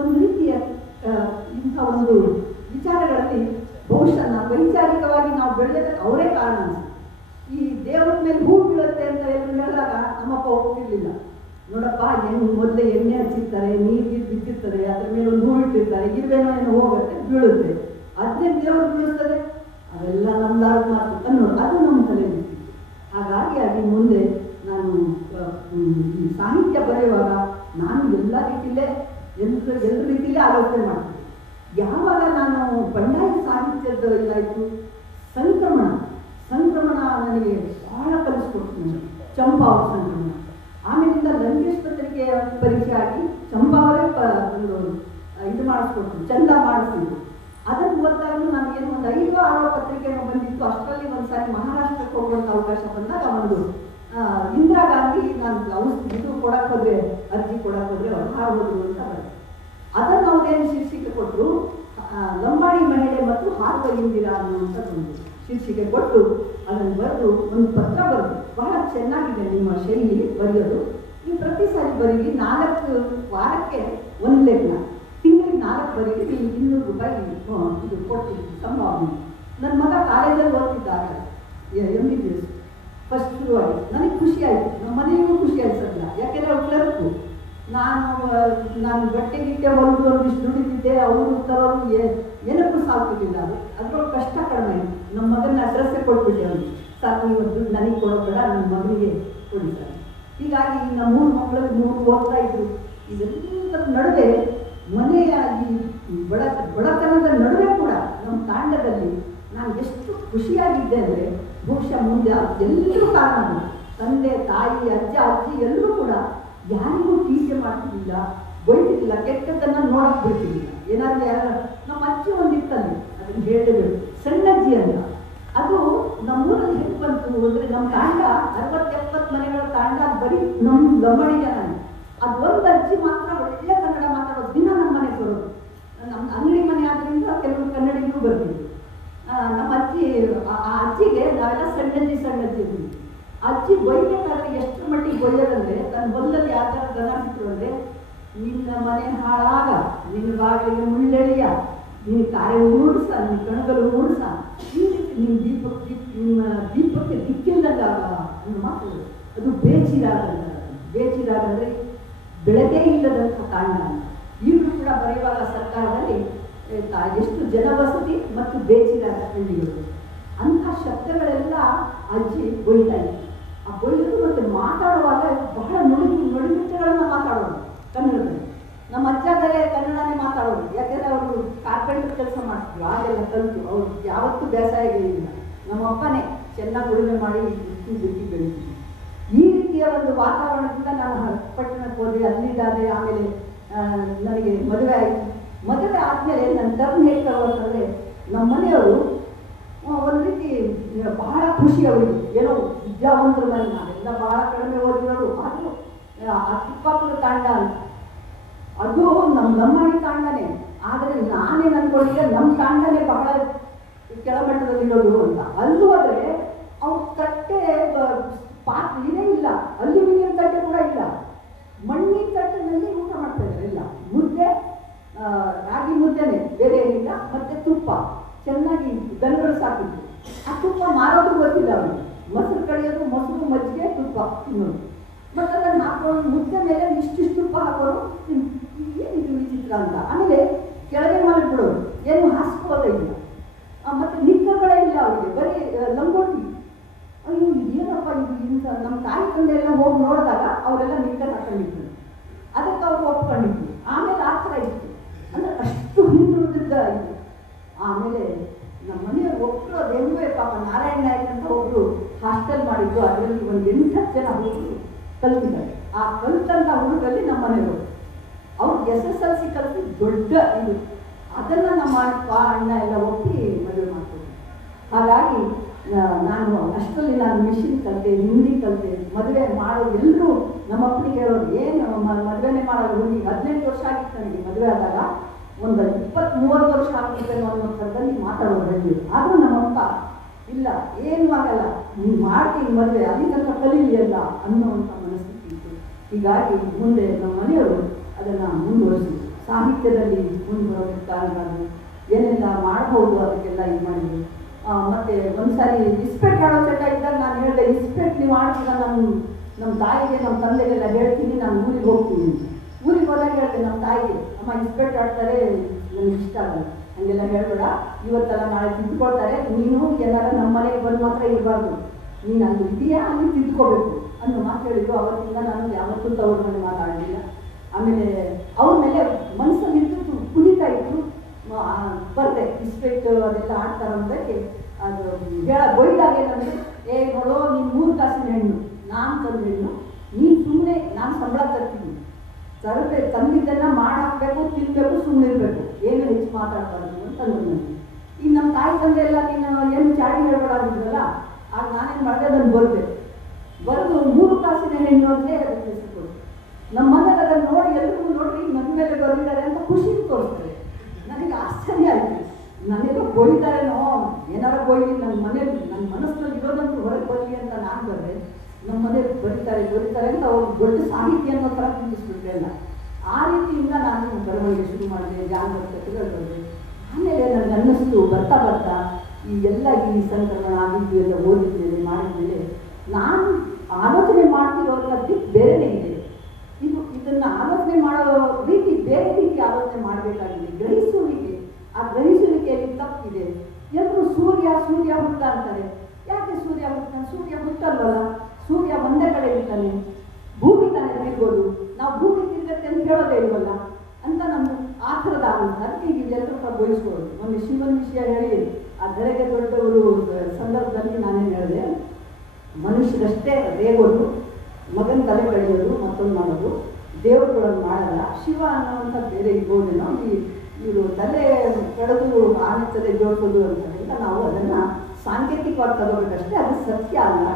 ಒಂದು ರೀತಿಯ ಇಂಥ ಒಂದು ವಿಚಾರಗಳಲ್ಲಿ ಬಹುಶಃ ವೈಚಾರಿಕವಾಗಿ ನಾವು ಬೆಳೆಯೋದಕ್ಕೆ ಅವರೇ ಕಾರಣ. ಈ ದೇವರ ಮೇಲೆ ಹೂ ಬೀಳುತ್ತೆ ಅಂತ ಹೇಳಿದಾಗ ನಮ್ಮಪ್ಪ ಹೋಗ್ತಿರ್ಲಿಲ್ಲ. ನೋಡಪ್ಪ ಹೆಣ್ಣು ಮೊದಲೇ ಎಣ್ಣೆ ಹಚ್ಚಿರ್ತಾರೆ, ನೀರು ಬಿದ್ದಿರ್ತಾರೆ, ಅದ್ರ ಮೇಲೆ ಒಂದು ಹೂ ಇಟ್ಟಿರ್ತಾರೆ, ಇರುವೇನೋ ಏನೋ ಹೋಗುತ್ತೆ ಬೀಳುತ್ತೆ, ಅದನ್ನೇ ದೇವರು ಬೀಳುತ್ತದೆ, ಅವೆಲ್ಲ ನಮ್ದಾದ ಮಾತು ಅನ್ನೋದು ಅದು ನಮ್ಮ ತಲೆಯಲ್ಲಿ. ಹಾಗಾಗಿ ಅದು ಮುಂದೆ ನಾನು ಈ ಸಾಹಿತ್ಯ ಬರೆಯುವಾಗ ನಾನು ಎಲ್ಲ ರೀತಿಯಲ್ಲೇ ಎಲ್ಲ ರೀತಿಯಲ್ಲೇ ಆಲೋಚನೆ ಮಾಡ್ತೀನಿ. ಯಾವಾಗ ನಾನು ಬಂಡಾಯ ಸಾಹಿತ್ಯದ ಇದಾಯಿತು, ಸಂಕ್ರಮಣ ನನಗೆ ಬಹಳ ಕಲಿಸ್ಕೊಡ್ತು. ಚಂಪಾ ಅವ್ರ ಸಂಕ್ರಮಣ. ಆಮೇಲಿಂದ ಲಂಕೇಶ್ ಪತ್ರಿಕೆಯ ಪರಿಚಯ ಆಗಿ ಚಂಪಾ ಅವರೇ ಒಂದು ಇದು ಮಾಡಿಸ್ಕೊಡ್ತೀನಿ, ಚಂದ ಮಾಡಿಸ್ತಿದ್ರು. ಅದನ್ನು ಓದಿದಾಗಲೂ ನನಗೇನು ಒಂದು 5-6 ಪತ್ರಿಕೆಗಳು ಬಂದಿತ್ತು. ಅಷ್ಟರಲ್ಲಿ ಒಂದ್ಸಾರಿ ಮಹಾರಾಷ್ಟ್ರಕ್ಕೆ ಹೋಗುವಂಥ ಅವಕಾಶ ಬಂದಾಗ ಒಂದು ಇಂದಿರಾ ಗಾಂಧಿ ನಾನು ಇದು ಕೊಡಕ್ಕೆ ಹೋದ್ರೆ, ಅರ್ಜಿ ಕೊಡಕ್ಕೆ ಹೋದ್ರೆ ಅವ್ರು ಹಾಡ್ಬೋದು ಅಂತ ಬರುತ್ತೆ. ಅದನ್ನು ಅವ್ರೇನು ಶೀರ್ಷಿಕೆ ಕೊಟ್ಟರು, ಲಂಬಾಣಿ ಮಹಿಳೆ ಮತ್ತು ಹಾಡುವ ಇಂದಿರಾ ಅನ್ನುವಂಥ ಒಂದು ಶೀರ್ಷಿಕೆ ಕೊಟ್ಟು ಅದನ್ನು ಬರೆದು ಒಂದು ಪತ್ರ ಬರೆದು, ಬಹಳ ಚೆನ್ನಾಗಿದೆ ನಿಮ್ಮ ಶೈಲಿ ಬರೆಯೋದು, ನೀವು ಪ್ರತಿ ಸಾರಿ ಬರೀರಿ, 4 ವಾರಕ್ಕೆ 1 ಲೇಖನ, ತಿಂಗಳಿಗೆ 4 ಬರೀರಿ, ನೀವು 200 ರೂಪಾಯಿ ಇದು ಕೊಡ್ತೀವಿ ಸಂಭಾವನೆ. ನನ್ನ ಮಗ ಕಾಲೇಜಲ್ಲಿ ಓದ್ತಿದ್ದಾಗ MBBS ಫಸ್ಟ್ ಶುರುವಾಗಿ ನನಗೆ ಖುಷಿ ಆಯಿತು, ನಮ್ಮ ಮನೆಗೂ ಖುಷಿ ಆಯ್ತು ಸದ್ಯ. ಯಾಕೆಂದರೆ ಅವ್ರು ಕ್ಲರ್ಕು, ನಾನು ಬಟ್ಟೆ ಗಿಟ್ಟೆ ಹೊಲಿದು ಒಂದಿಷ್ಟು ದುಡಿತಿದ್ದೆ, ಅವರು ತರೋರು ಏನಕ್ಕೂ ಸಾಲ್ತಿರ್ಲಿಲ್ಲ. ಅದ್ರೊಳಗೆ ಕಷ್ಟ ಕಡಿಮೆ ಆಯಿತು. ನಮ್ಮ ಮಗನ ಅಡ್ರೆಸ್ಸೇ ಕೊಟ್ಬಿಟ್ಟೆ ಅವನಿಗೆ, ಸಾಕು ನೀವು ದುಡ್ಡು ನನಗೆ ಕೊಡೋಬೇಡ, ನನ್ನ ಮಗನಿಗೆ ಕೊಡಿದ್ದಾರೆ. ಹೀಗಾಗಿ ನಮ್ಮ 3 ಮಕ್ಕಳಿಗೆ 3 ಓದ್ತಾ ಇದ್ರು. ಇದೆಲ್ಲದ ನಡುವೆ ಮನೆಯ ಈ ಬಡತನದ ನಡುವೆ ಕೂಡ ನಮ್ಮ ತಾಂಡದಲ್ಲಿ ನಾನು ಎಷ್ಟು ಖುಷಿಯಾಗಿದ್ದೆ ಅಂದರೆ, ಬಹುಶಃ ಮುಂದೆ ಎಲ್ಲರೂ ಕಾರಣಗಳು, ತಂದೆ ತಾಯಿ ಅಜ್ಜ ಅಜ್ಜಿ ಎಲ್ಲರೂ ಕೂಡ ಯಾರಿಗೂ ಟೀಕೆ ಮಾಡ್ತಿರ್ಲಿಲ್ಲ, ಬೈತಿರ್ಲಿಲ್ಲ, ಕೆಟ್ಟದ್ದನ್ನು ನೋಡಕ್ಕೆ ಬಿಡ್ತಿರ್ಲಿಲ್ಲ. ಏನಾದರೂ ಯಾರು ನಮ್ಮ ಅಜ್ಜಿ ಒಂದಿತ್ತಲ್ಲಿ, ಅದನ್ನು ಹೇಳಬೇಕು, ಸಣ್ಣಜ್ಜಿ ಅಂತ. ಅದು ನಮ್ಮೂರಲ್ಲಿ ಹೇಗೆ ಬಂತು ಅಂದರೆ, ನಮ್ಮ ತಾಂಡ 60-70 ಮನೆಗಳ ತಾಂಡ ಬರೀ ನಮ್ಮ ಲಂಬಾಣಿ ಜನನೇ. ಅದು ಒಂದು ಅಜ್ಜಿ ಮಾತ್ರ ಒಳ್ಳೆ ಕನ್ನಡ ಮಾತಾಡೋದು, ದಿನ ನಮ್ಮ ಮನೆಗೆ ಬರೋದು. ನಮ್ಮ ಅಂಗಡಿ ಮನೆ ಆದ್ದರಿಂದ ಕೆಲವು ಕನ್ನಡಿಗರು ಬರ್ತಿದ್ರು. ನಮ್ಮ ಅಜ್ಜಿ, ಆ ಅಜ್ಜಿಗೆ ನಾವೆಲ್ಲ ಸಣ್ಣಜ್ಜಿ ಇದ್ವಿ. ಅಜ್ಜಿ ಬೈಬೇಕಾದ್ರೆ ಎಷ್ಟು ಮಟ್ಟಿಗೆ ಬೈಯೋದಂದ್ರೆ, ತನ್ನ ಹೊಲದಲ್ಲಿ ಯಾವ ಥರ ದನ ಬಿಟ್ಟರು ಅಂದರೆ, ನಿನ್ನ ಮನೆ ಹಾಳಾಗ, ನಿನ್ನ ಬಾಗಿಲಿಗೆ ಮುಳ್ಳೆಳಿಯ, ನಿನ್ನ ಕಾರ್ಯ ಮೂಡಿಸ, ನಿನ್ನ ಕಣಗಲು ಮೂಡಿಸ, ಈ ರೀತಿ ನಿಮ್ಮ ದೀಪಕ್ಕೆ ದಿಕ್ಕಿಲ್ಲದಾಗ ಅನ್ನೋ ಮಾತು. ಅದು ಬೇಚಿರಾಗ ಅಂದರೆ ಬೆಳಗ್ಗೆ ಇಲ್ಲದಂಥ ತಾಂಡ. ಈಗಲೂ ಕೂಡ ಬರೆಯುವಾಗ ಸರ್ಕಾರದಲ್ಲಿ ಎಷ್ಟು ಜನವಸತಿ ಮತ್ತು ಬೇಚಿರಾಗ ಹಳ್ಳಿಗಳು, ಅಂಥ ಶಬ್ದಗಳೆಲ್ಲ ಅಜ್ಜಿ ಬೈತಾ ಇತ್ತು. ಆ ಬೈದು ಮತ್ತು ಮಾತಾಡುವಾಗ ಬಹಳ ನುಡಿಮುಚ್ಚಗಳನ್ನು ಮಾತಾಡೋದು ಕನ್ನಡದಲ್ಲಿ. ನಮ್ಮ ಅಜ್ಜ ಬೇರೆ ಕನ್ನಡನೇ ಮಾತಾಡೋದು, ಯಾಕೆಂದರೆ ಅವರು ಕಾರ್ಪೆಂಟರ್ ಕೆಲಸ ಮಾಡ್ತಿದ್ರು, ಆಗೆಲ್ಲ ಕಲಿತು. ಅವ್ರು ಯಾವತ್ತೂ ಬೇಸಾಯಗಳಿಲ್ಲ. ನಮ್ಮಪ್ಪನೇ ಚೆನ್ನಾಗಿ ಉಳುಮೆ ಮಾಡಿ ಬಿಟ್ಟು ಬೆಳೀತಿದ್ರು. ಈ ರೀತಿಯ ಒಂದು ವಾತಾವರಣದಿಂದ ನಾನು ಪಟ್ಟಣಕ್ಕೆ ಹೋದೆ, ಅಲ್ಲಿದ್ದಾದೆ. ಆಮೇಲೆ ನನಗೆ ಮದುವೆ ಆಯಿತು. ಮದುವೆ ಆದಮೇಲೆ ನನ್ನ ಟರ್ನ್ ಹೇಳ್ತಾ ಹೋಗ್ತಂದರೆ, ನಮ್ಮ ಮನೆಯವರು ಒಂದು ರೀತಿ ಬಹಳ ಖುಷಿ ಅವರಿಗೆ, ಏನೋ ವಿದ್ಯಾವಂತರ ಮನೆ, ನಾವೆಲ್ಲ ಬಹಳ ಕಡಿಮೆ ಓದಿರೋರು. ಆದರೂ ಆ ತಿಪ್ಪಾಪುರ ತಾಂಡ ಅಂತ, ಅದು ನಮ್ಮ ಲಂಬಾಣಿ ತಾಂಡನೇ. ಆದರೆ ನಾನೇನು ಅಂದ್ಕೊಂಡಿದ್ದೆ, ನಮ್ಮ ತಾಂಡನೇ ಬಹಳ ಕೆಳಮಟ್ಟದಲ್ಲಿರೋದು ಅಂತ. ಅಲ್ಲಿ ಹೋದರೆ ಅವ್ರ ತಟ್ಟೆ ಪಾತ್ರೆ ಇದೇ ಇಲ್ಲ, ಅಲ್ಯೂಮಿನಿಯಂ ತಟ್ಟೆ ಕೂಡ ಇಲ್ಲ, ಮಣ್ಣಿನ ತಟ್ಟೆನಲ್ಲಿ ಊಟ ಮಾಡ್ತಾ ಇದ್ದಾರೆ. ಎಲ್ಲ ಮುದ್ದೆ, ರಾಗಿ ಮುದ್ದೆನೆ, ಬೇರೆ ಏನಿಲ್ಲ, ಮತ್ತು ತುಪ್ಪ ಚೆನ್ನಾಗಿ ಗಂಗರು ಸಾಕಿದ್ರು. ಆ ತುಪ್ಪ ಮಾರೋದು ಗೊತ್ತಿಲ್ಲ ಅವರಿಗೆ, ಮೊಸರು ಕಡಿಯೋದು, ಮೊಸರು ಮಜ್ಜಿಗೆ ತುಪ್ಪ ತಿನ್ನೋದು. ಮತ್ತು ಅದನ್ನು ಹಾಕೊಂಡು ಮುದ್ದೆ ಮೇಲೆ ಇಷ್ಟಿಷ್ಟು ತುಪ್ಪ ಹಾಕೋರು, ಏನಿದು ವಿಚಿತ್ರ ಅಂತ. ಆಮೇಲೆ ಕೆಳಗೆ ಮಲಗಿಬಿಡೋರು, ಏನು ಹಾಸ್ಕೋದೇ ಇಲ್ಲ. ಮತ್ತು ನಿಕ್ಕಗಳೇ ಇಲ್ಲ ಅವರಿಗೆ, ಬರೀ ಲಂಗೋಟಿ. ಅಯ್ಯೋ ಇದೇನಪ್ಪ ಇದು ಇಂಥ. ನಮ್ಮ ತಾಯಿ ತಂದೆ ಎಲ್ಲ ಹೋಗಿ ನೋಡಿದಾಗ ಅವರೆಲ್ಲ ನಿಕ್ಕರ್ ಹಾಕೊಂಡಿದ್ರು, ಅದಕ್ಕೆ ಅವ್ರು ಒಪ್ಕೊಂಡಿದ್ರು. ಆಮೇಲೆ ಆ ಥರ ಇತ್ತು ಅಂದರೆ ಅಷ್ಟು ಹಿಂದುಳಿದಿದ್ದ ಇದು. ಆಮೇಲೆ ನಮ್ಮ ಮನೆಯವ್ರು ಒಬ್ಬರು ಅದು ಹೆಂಗೆ ಪಾಪ ನಾರಾಯಣ ನಾಯ್ಕ ಅಂತ ಒಬ್ಬರು ಹಾಸ್ಟೆಲ್ ಮಾಡಿದ್ದು, ಅದರಲ್ಲಿ ಒಂದು 8-10 ಜನ ಹುಡುಗರು ಕಲ್ತಿದ್ದಾರೆ. ಆ ಕಲ್ತಂಥ ಹುಡುಗರಲ್ಲಿ ನಮ್ಮ ಮನೆಯವರು, ಅವ್ರು SSLC ಕಲಿತು ದೊಡ್ಡ ಇದು ಅದನ್ನು ನಮ್ಮ ಅಪ್ಪ ಅಣ್ಣ ಎಲ್ಲ ಒಪ್ಪಿ ಮದುವೆ ಮಾಡ್ತಾರೆ. ಹಾಗಾಗಿ ನಾನು ಅಷ್ಟರಲ್ಲಿ ನಾನು ಮಿಷಿನ್ ಕಲಿತೆ, ಹಿಂದಿ ಕಲಿತೆ. ಮದುವೆ ಮಾಡೋದು ಎಲ್ಲರೂ ನಮ್ಮ ಅಪ್ಪನಿಗೆ ಹೇಳೋರು, ಏನು ಮದುವೆನೇ ಮಾಡೋದು, ಹುಡುಗಿ 18 ವರ್ಷ ಆಗಿತ್ತು ನನಗೆ ಮದುವೆ ಆದಾಗ, ಒಂದು 20-30 ವರ್ಷ ಆಗ್ಬಿಡ್ತೇನೋ ಅನ್ನೋ ಥರದಲ್ಲಿ ಮಾತಾಡೋರು ಹೇಳಿ. ಆದರೂ ನಮ್ಮಪ್ಪ ಇಲ್ಲ, ಏನು ಆಗಲ್ಲ, ನೀನು ಮಾಡ್ತೀನಿ ಮದುವೆ, ಅಲ್ಲಿ ತನಕ ಕಲೀಲಿಯಲ್ಲ ಅನ್ನೋವಂಥ ಮನಸ್ಥಿತಿ ಇತ್ತು. ಹೀಗಾಗಿ ಮುಂದೆ ನಮ್ಮ ಮನೆಯವರು ಅದನ್ನು ಮುಂದುವರಿಸಿದ್ರು. ಸಾಹಿತ್ಯದಲ್ಲಿ ಮುಂದುವರೋದಕ್ಕೆ ಕಾರಣಗಳು ಏನೆಲ್ಲ ಮಾಡ್ಬೋದು ಅದಕ್ಕೆಲ್ಲ ಇದು ಮಾಡಿದ್ರು. ಮತ್ತು ಒಂದ್ಸಾರಿ ಇಸ್ಪೆಟ್ ಆಡೋ ಚಟ ಇದ್ದಾಗ ನಾನು ಹೇಳಿದೆ, ಇಸ್ಪೆಟ್ ನೀವು ಆಡ್ತೀರ, ನಮ್ಮ ತಾಯಿಗೆ ನಮ್ಮ ತಂದೆಗೆಲ್ಲ ಹೇಳ್ತೀನಿ, ನಾನು ಊರಿಗೆ ಹೋಗ್ತೀನಿ. ಊರಿಗೆ ಹೋದಾಗ ಹೇಳಿದೆ ನಮ್ಮ ತಾಯಿಗೆ, ಅಮ್ಮ ಇಸ್ಪೆಟ್ ಆಡ್ತಾರೆ, ನನಗೆ ಇಷ್ಟ ಆಗಲ್ಲ, ಹಂಗೆಲ್ಲ ಹೇಳ್ಬೇಡ, ಇವತ್ತೆಲ್ಲ ನಾಳೆ ತಿದ್ದುಕೊಳ್ತಾರೆ, ನೀನು ಏನಾರ ನಮ್ಮ ಮನೆಗೆ ಬಂದು ಮಾತ್ರ ಇರಬಾರ್ದು, ನೀನು ಅಲ್ಲಿ ಇದೆಯಾ ಅಲ್ಲಿ ತಿದ್ದುಕೋಬೇಕು ಅನ್ನೋ ಮಾತು ಹೇಳಿದ್ರು. ಅವತ್ತಿಂದ ನಾನು ಯಾವತ್ತೂ ತವ್ರ ಮನೆ ಮಾತಾಡಲಿಲ್ಲ. ಆಮೇಲೆ ಅವ್ರ ಮೇಲೆ ಮನಸ್ಸಲ್ಲಿ ಇದ್ದು ಕುಣಿತಾ ಇತ್ತು. ಬರ್ದೆ ಇಸ್ಪೆಟ್ ಅದೆಲ್ಲ ಆಡ್ತಾರಂದಕ್ಕೆ ಅದು ಬೈದಾಗ ಏನಂದರೆ, ನೋಡೋ ನೀನು 3 ಕಾಸಿನ ಹೆಣ್ಣು, ನಾನು ತಂದ ಹೆಣ್ಣು, ನೀನು ಸುಮ್ಮನೆ ನಾನು ಸಂಬಳ ತರ್ತೀನಿ, ತಂದಿದ್ದನ್ನು ಮಾಡಾಕಬೇಕು, ತಿನ್ನಬೇಕು, ಸುಮ್ಮನೆ ಇರಬೇಕು, ಏನು ಹೆಚ್ಚು ಮಾತಾಡಬಾರ್ದು ಅಂತಂದ್ರು ನನಗೆ. ಈಗ ನಮ್ಮ ತಾಯಿ ತಂದೆ ಎಲ್ಲ ನೀನು ಏನು ಚಾಡಿ ಹೇಳ್ಬೇಡಾಗಿದ್ರಲ್ಲ, ಆಗ ನಾನೇನು ಮಾಡಿದೆ, ಅದನ್ನು ಬರೆದು 3 ಕಾಸಿನ ಹೆಣ್ಣು ಅಂತಲೇ ಅದಕ್ಕೆ ಹೆಸರು ಕೊಡು. ನಮ್ಮ ಮನೇಲಿ ಅದನ್ನು ನೋಡಿ ಎಲ್ಲರಿಗೂ ನೋಡ್ರಿ ಮನೆ ಮೇಲೆ ಬರೆದಿದ್ದಾರೆ ಅಂತ ಖುಷಿ ತೋರಿಸ್ತಾರೆ. ನನಗೆ ಆಶ್ಚರ್ಯ ಆಯಿತು, ನನಗೆ ಬೈದಾರೇನೋ, ಏನಾರ ಬೈಲಿ, ನನ್ನ ಮನೇಲಿ ನನ್ನ ಮನಸ್ಸಿನಲ್ಲಿ ಇರೋದಂತೂ ಹೊರಗೆ ಬರಲಿ ಅಂತ ನಾನು ಬರೆದೆ. ನಮ್ಮ ಮನೇಲಿ ಬರೀತಾರೆ ಅಂತ ಅವ್ರು ದೊಡ್ಡ ಸಾಹಿತ್ಯ ಅನ್ನೋ ಥರ ತಿಳಿಸ್ಬಿಟ್ರೆ ಎಲ್ಲ. ಆ ರೀತಿಯಿಂದ ನಾನು ಬರವಣಿಗೆ ಶುರು ಮಾಡಿದೆ, ಜಾನಪದ ಕಥೆಗಳು ಬರೆದೆ. ಆಮೇಲೆ ನನಗೆ ಅನ್ನಿಸ್ತು ಬರ್ತಾ ಈ ಎಲ್ಲ ಈ ಸಂಕ್ರಮಣ ಆಗಿದ್ದು ಎಲ್ಲ ಓದಿದ್ಮೇಲೆ ಮಾಡಿದ್ಮೇಲೆ ನಾನು ಆಲೋಚನೆ ಮಾಡ್ತಿರೋದನ್ನ ದಿಕ್ಕು ಬೇರೆನೇ ಇದೆ. ಇದನ್ನು ಆಲೋಚನೆ ಮಾಡೋ ರೀತಿ ಬೇರೆ ರೀತಿ ಆಲೋಚನೆ ಮಾಡಬೇಕಾಗಿದೆ. ಗ್ರಹಿಸುವಿಕೆ, ಆ ಗ್ರಹಿಸುವಿಕೆಯಲ್ಲಿ ತಪ್ಪಿದೆ. ಎಲ್ಲರೂ ಸೂರ್ಯ ಹುಟ್ಟ ಅಂತಾರೆ. ಯಾಕೆ ಸೂರ್ಯ ಹುಟ್ಟಾನೆ? ಸೂರ್ಯ ಹುಟ್ಟಲ್ವಲ್ಲ, ಸೂರ್ಯ ಒಂದೇ ಕಡೆ ಇರ್ತಾನೆ, ಭೂಮಿ ತಾನೇ ತಿರ್ಗೋದು, ನಾವು ಭೂಮಿ ತಿರ್ಗತ್ತೆ ಅಂತ ಹೇಳೋದೇ ಇಲ್ವಲ್ಲ ಅಂತ ನಮ್ದು ಆ ಥರದ ಆಲೋಚನೆ. ಅದಕ್ಕೆ ಈಗ ಎಲ್ಲರೂ ಕೂಡ ಬಯಸ್ಬೋದು. ಮೊನ್ನೆ ಶಿವನ ವಿಷಯ ಹೇಳಿ ಆ ಧರೆಗೆ ದೊಡ್ಡವರು ಸಂದರ್ಭದಲ್ಲಿ ನಾನೇನು ಹೇಳಿದೆ, ಮನುಷ್ಯರಷ್ಟೇ ರೇಗೋದು, ಮಗನ ತಲೆ ಕಳೆಯೋದು, ಮತ್ತೊಂದು ಮಾಡೋದು, ದೇವರುಗಳನ್ನು ಮಾಡಲ್ಲ. ಶಿವ ಅನ್ನೋವಂಥ ಬೇರೆ ಇರ್ಬೋದೇನೋ, ಇವರು ತಲೆ ಕಳೆದು ಆನೆ ತಲೆ ಜೋಡಿಸೋದು ಅಂತ ನಾವು ಅದನ್ನು ಸಾಂಕೇತಿಕವಾಗಿ ತಗೋಬೇಕಷ್ಟೇ, ಅದು ಸತ್ಯ ಅಲ್ಲ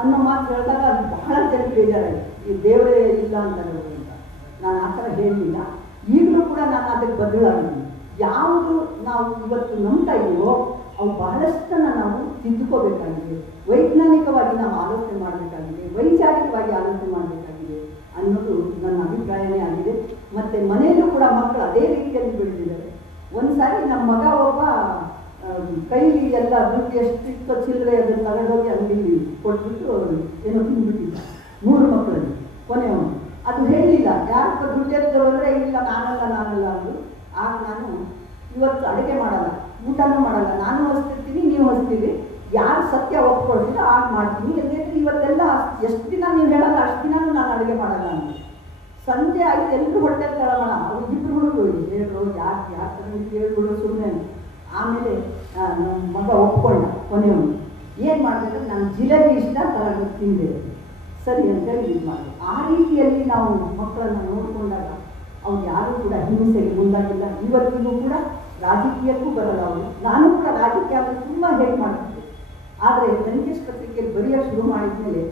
ಅನ್ನೋ ಮಾತು ಹೇಳಿದಾಗ ಅದು ಬಹಳ ಜನಕ್ಕೆ ಬೇಜಾರಾಯಿತು. ಈ ದೇವರೇ ಇಲ್ಲ ಅಂತ ಹೇಳೋದು ಅಂತ ನಾನು ಆ ಥರ ಹೇಳಲಿಲ್ಲ. ಈಗಲೂ ಕೂಡ ನಾನು ಅದಕ್ಕೆ ಬದಲಾಗಿದ್ದೀನಿ. ಯಾವುದು ನಾವು ಇವತ್ತು ನಂಬ್ತಾ ಇದೀವೋ ಅವು ಬಹಳಷ್ಟನ್ನು ನಾವು ತಿದ್ದುಕೋಬೇಕಾಗಿದೆ. ವೈಜ್ಞಾನಿಕವಾಗಿ ನಾವು ಆಲೋಚನೆ ಮಾಡಬೇಕಾಗಿದೆ, ವೈಚಾರಿಕವಾಗಿ ಆಲೋಚನೆ ಮಾಡಬೇಕಾಗಿದೆ ಅನ್ನೋದು ನನ್ನ ಅಭಿಪ್ರಾಯನೇ ಆಗಿದೆ. ಮತ್ತು ಮನೆಯಲ್ಲೂ ಕೂಡ ಮಕ್ಕಳು ಅದೇ ರೀತಿಯಲ್ಲಿ ಬೆಳೆದಿದ್ದಾರೆ. ಒಂದು ಸಾರಿ ನಮ್ಮ ಮಗ ಒಬ್ಬ ಕೈಲಿ ಎಲ್ಲ ದುಡ್ಡು ಎಷ್ಟಿತ್ತೋ ಚಿಲ್ಲರೆ ಅದನ್ನು ತಗೊಂಡೋಗಿ ಅಂಗಡಿಲಿ ಕೊಟ್ಬಿಟ್ಟು ಏನೋ ತಿಂದ್ಬಿಟ್ಟಿದ್ದ 3 ಮಕ್ಕಳಲ್ಲಿ ಕೊನೆಯವನು. ಅದು ಹೇಳಲಿಲ್ಲ, ಯಾರಪ್ಪ ದುಡ್ಡು ಎತ್ತರು ಅಂದರೆ ಇಲ್ಲ ನಾನಲ್ಲ ಅಂದು. ಆಗ ನಾನು ಇವತ್ತು ಅಡುಗೆ ಮಾಡಲ್ಲ, ಊಟನೂ ಮಾಡಲ್ಲ, ನಾನು ಹೊಸ್ತಿರ್ತೀನಿ, ನೀವು ಹೊಸ್ತೀರಿ, ಯಾರು ಸತ್ಯ ಒಪ್ಕೊಳ್ತೀರೋ ಆಗ ಮಾಡ್ತೀನಿ. ಯಾಕೆಂದರೆ ಇವತ್ತೆಲ್ಲ ಎಷ್ಟು ದಿನ ನೀವು ಹೇಳಲ್ಲ ಅಷ್ಟು ದಿನನೂ ನಾನು ಅಡುಗೆ ಮಾಡಲ್ಲ ಅಂತ. ಸಂಜೆ ಆಯ್ತು, ಎಲ್ಲರೂ ಹೊಟ್ಟೆ ತಗೊಳ್ಳೋಣ, ಅವ್ರು ಇಬ್ಬರು ಹುಡುಗರು ಹೇಳ್ರು, ಯಾಕೆ ಹೇಳ್ಬಿಡು ಸುಮ್ಮನೆ. ಆಮೇಲೆ ನಮ್ಮ ಮಗ ಒಪ್ಕೊಂಡ ಕೊನೆಯವನು. ಏನು ಮಾಡಬೇಕು, ನಾನು ಜಿಲೇಬಿ ಇಷ್ಟ ತಗೊಂಡು ತಿಂದೆ, ಸರಿ ಅಂತೇಳಿ ಇದು ಮಾಡಿ. ಆ ರೀತಿಯಲ್ಲಿ ನಾವು ಮಕ್ಕಳನ್ನು ನೋಡಿಕೊಂಡಾಗ ಅವ್ರು ಯಾರೂ ಕೂಡ ಹಿಂಸೆಗೆ ಮುಂದಾಗಿಲ್ಲ. ಇವತ್ತಿಗೂ ಕೂಡ ರಾಜಕೀಯಕ್ಕೂ ಬರಲ್ಲ ಅವರು. ನಾನು ಕೂಡ ರಾಜಕೀಯ ಅಂದರೆ ತುಂಬ ಹೇಗೆ ಮಾಡ್ತಿದ್ದೆ. ಆದರೆ ಲಂಕೇಶ್ ಪತ್ರಿಕೆಯಲ್ಲಿ ಬರೆಯೋಕ್ಕೆ ಶುರು ಮಾಡಿದ್ಮೇಲೆ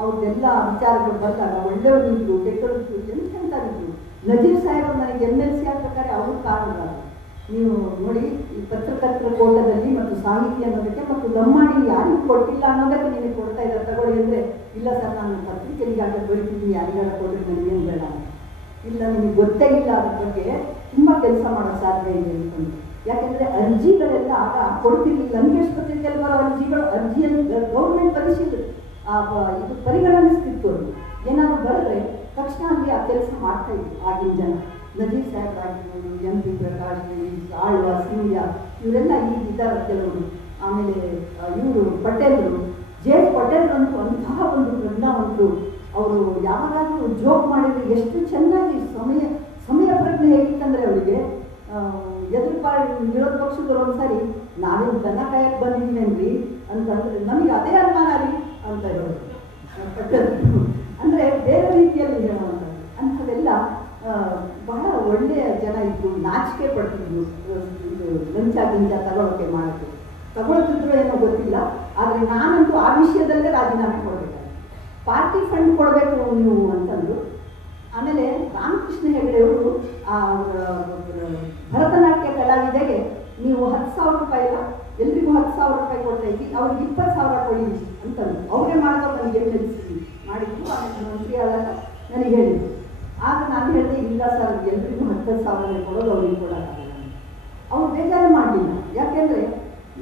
ಅವ್ರದ್ದೆಲ್ಲ ವಿಚಾರಗಳು ಬಂದಾಗ ಒಳ್ಳೆಯವರು ಇದ್ರು, ಕೆಟ್ಟವರು ಎಂತೆಂಥವ್ರಿದ್ರು. ನಜೀರ್ ಸಾಹೇಬರು ನನಗೆ MLC ಆಗ್ಬೇಕಾದ್ರೆ ಅವರು ಕಾರಣರಾದರು. ನೀವು ನೋಡಿ, ಈ ಪತ್ರಕರ್ತರ ಕೋಟದಲ್ಲಿ ಮತ್ತು ಸಾಹಿತ್ಯ ಅನ್ನೋದಕ್ಕೆ ಮತ್ತು ಲಮ್ಮಾಡಿ ಯಾರಿಗೂ ಕೊಟ್ಟಿಲ್ಲ ಅನ್ನೋದಕ್ಕೆ ನಿಮಗೆ ಕೊಡ್ತಾ ಇದ್ದಾರೆ, ತಗೊಳ್ಳಿ ಅಂದರೆ ಇಲ್ಲ ಸರ್ ನಾನು ಪತ್ರಿಕೆಯಲ್ಲಿ ಯಾಕೆ ಬರೀತಿದ್ದೀನಿ, ಯಾರಿಗಾರ ಕೊಟ್ಟರೆ ನನಗೇನು ಬೇಡ ಅಂತ. ಇಲ್ಲ, ನಿಮಗೆ ಗೊತ್ತೇ ಇಲ್ಲ ಅದ್ರ ಬಗ್ಗೆ, ತುಂಬ ಕೆಲಸ ಮಾಡೋ ಸಾಧ್ಯ ಇದೆ ಅಂತಂದು. ಯಾಕೆಂದರೆ ಅರ್ಜಿಗಳೆಲ್ಲ ಆಗ ಕೊಡ್ತಿರ್ಲಿಲ್ಲ. ಲಂಕೇಶ್ ಪತ್ರಿಕೆಯಲ್ಲಿ ಬರೋ ಅರ್ಜಿಯನ್ನು ಗೌರ್ಮೆಂಟ್ ಇದು ಪರಿಗಣಿಸ್ತಿತ್ತು. ಅವರು ಏನಾದ್ರು ಬರೆದ್ರೆ ತಕ್ಷಣ ಅಲ್ಲಿ ಆ ಕೆಲಸ ಮಾಡ್ತಾಯಿದ್ರು ಆಗಿನ ಜನ. ನಜೀರ್ ಸಾಹೇಬ್ ಆಗಿರ್ಬೋದು, MP ಪ್ರಕಾಶ್, ಆಳ್ವ, ಸಿಂಧ್ಯ, ಇವರೆಲ್ಲ ಈಗ ಇದ್ದಾರೆ ಕೆಲವರು. ಆಮೇಲೆ ಇವರು ಪಟೇಲ್ರು, JF ಪಟೇಲ್ರಂತೂ ಅಂತಹ ಒಂದು ಪ್ರಜ್ಞಾವಂತರು. ಅವರು ಯಾವಾಗಾದರೂ ಜೋಕ್ ಮಾಡಿದರೆ ಎಷ್ಟು ಚೆನ್ನಾಗಿ ಸಮಯ ಪ್ರಜ್ಞೆ ಹೇಗಿತ್ತಂದರೆ ಅವರಿಗೆ ವಿರೋಧ ಪಕ್ಷದವರು ಒಂದ್ಸಾರಿ ನಾವೇನು ದನ ಕಾಯಕ್ಕೆ ಬಂದಿದ್ದೀವೇನ್ರಿ ಅಂತಂದರೆ ನಮಗೆ ಅದೇ ಅನುಮಾನ ರೀ ಅಂತ ಹೇಳೋದು. ಅಂದರೆ ಬೇರೆ ರೀತಿಯಲ್ಲಿ ಹೇಳುವಂಥದ್ದು ಅಂಥವೆಲ್ಲ ಬಹಳ ಒಳ್ಳೆಯ ಜನ ಇದ್ದು ನಾಚಿಕೆ ಪಡ್ತಿದ್ರು. ಇದು ಲಂಚ ಗಿಂಚ ತಗೊಳ್ಳೋಕೆ ಮಾಡೋಕ್ಕೆ ತಗೊಳ್ತಿದ್ರು ಏನೋ ಗೊತ್ತಿಲ್ಲ. ಆದರೆ ನಾನಂತೂ ಆ ವಿಷಯದಲ್ಲೇ ರಾಜೀನಾಮೆ ಕೊಡಬೇಕಾಗಿತ್ತು. ಪಾರ್ಟಿ ಫಂಡ್ ಕೊಡಬೇಕು ನೀವು ಅಂತಂದು. ಆಮೇಲೆ ರಾಮಕೃಷ್ಣ ಹೆಗಡೆಯವರು ಭರತನಾಟ್ಯ ಕಲಾವಿದೆಗೆ ನೀವು 10,000 ರೂಪಾಯಿ ಇಲ್ಲ, ಎಲ್ರಿಗೂ 10,000 ರೂಪಾಯಿ ಕೊಡ್ತಾ ಇದ್ವಿ, ಅವ್ರಿಗೆ 20,000 ಕೊಡಿ ಅಂತಂದು ಅವರೇ ಮಾಡಿದವ್ರು ನನಗೆ ಮಾಡಿದ್ರು. ಆಮೇಲೆ ಮಂತ್ರಿ ಆದಾಗ ನನಗೆ ಹೇಳಿದ್ರು. ಆಗ ನಾನು ಹೇಳಿದೆ, ಇಲ್ಲ ಸರ್, ಎಲ್ರಿಗೂ 10,000 ಕೊಡೋದು, ಅವ್ರಿಗೆ ಕೊಡೋಕ್ಕಾಗಲ್ಲ. ಅವ್ರು ಬೇಜಾರು ಮಾಡಲಿಲ್ಲ. ಯಾಕೆಂದರೆ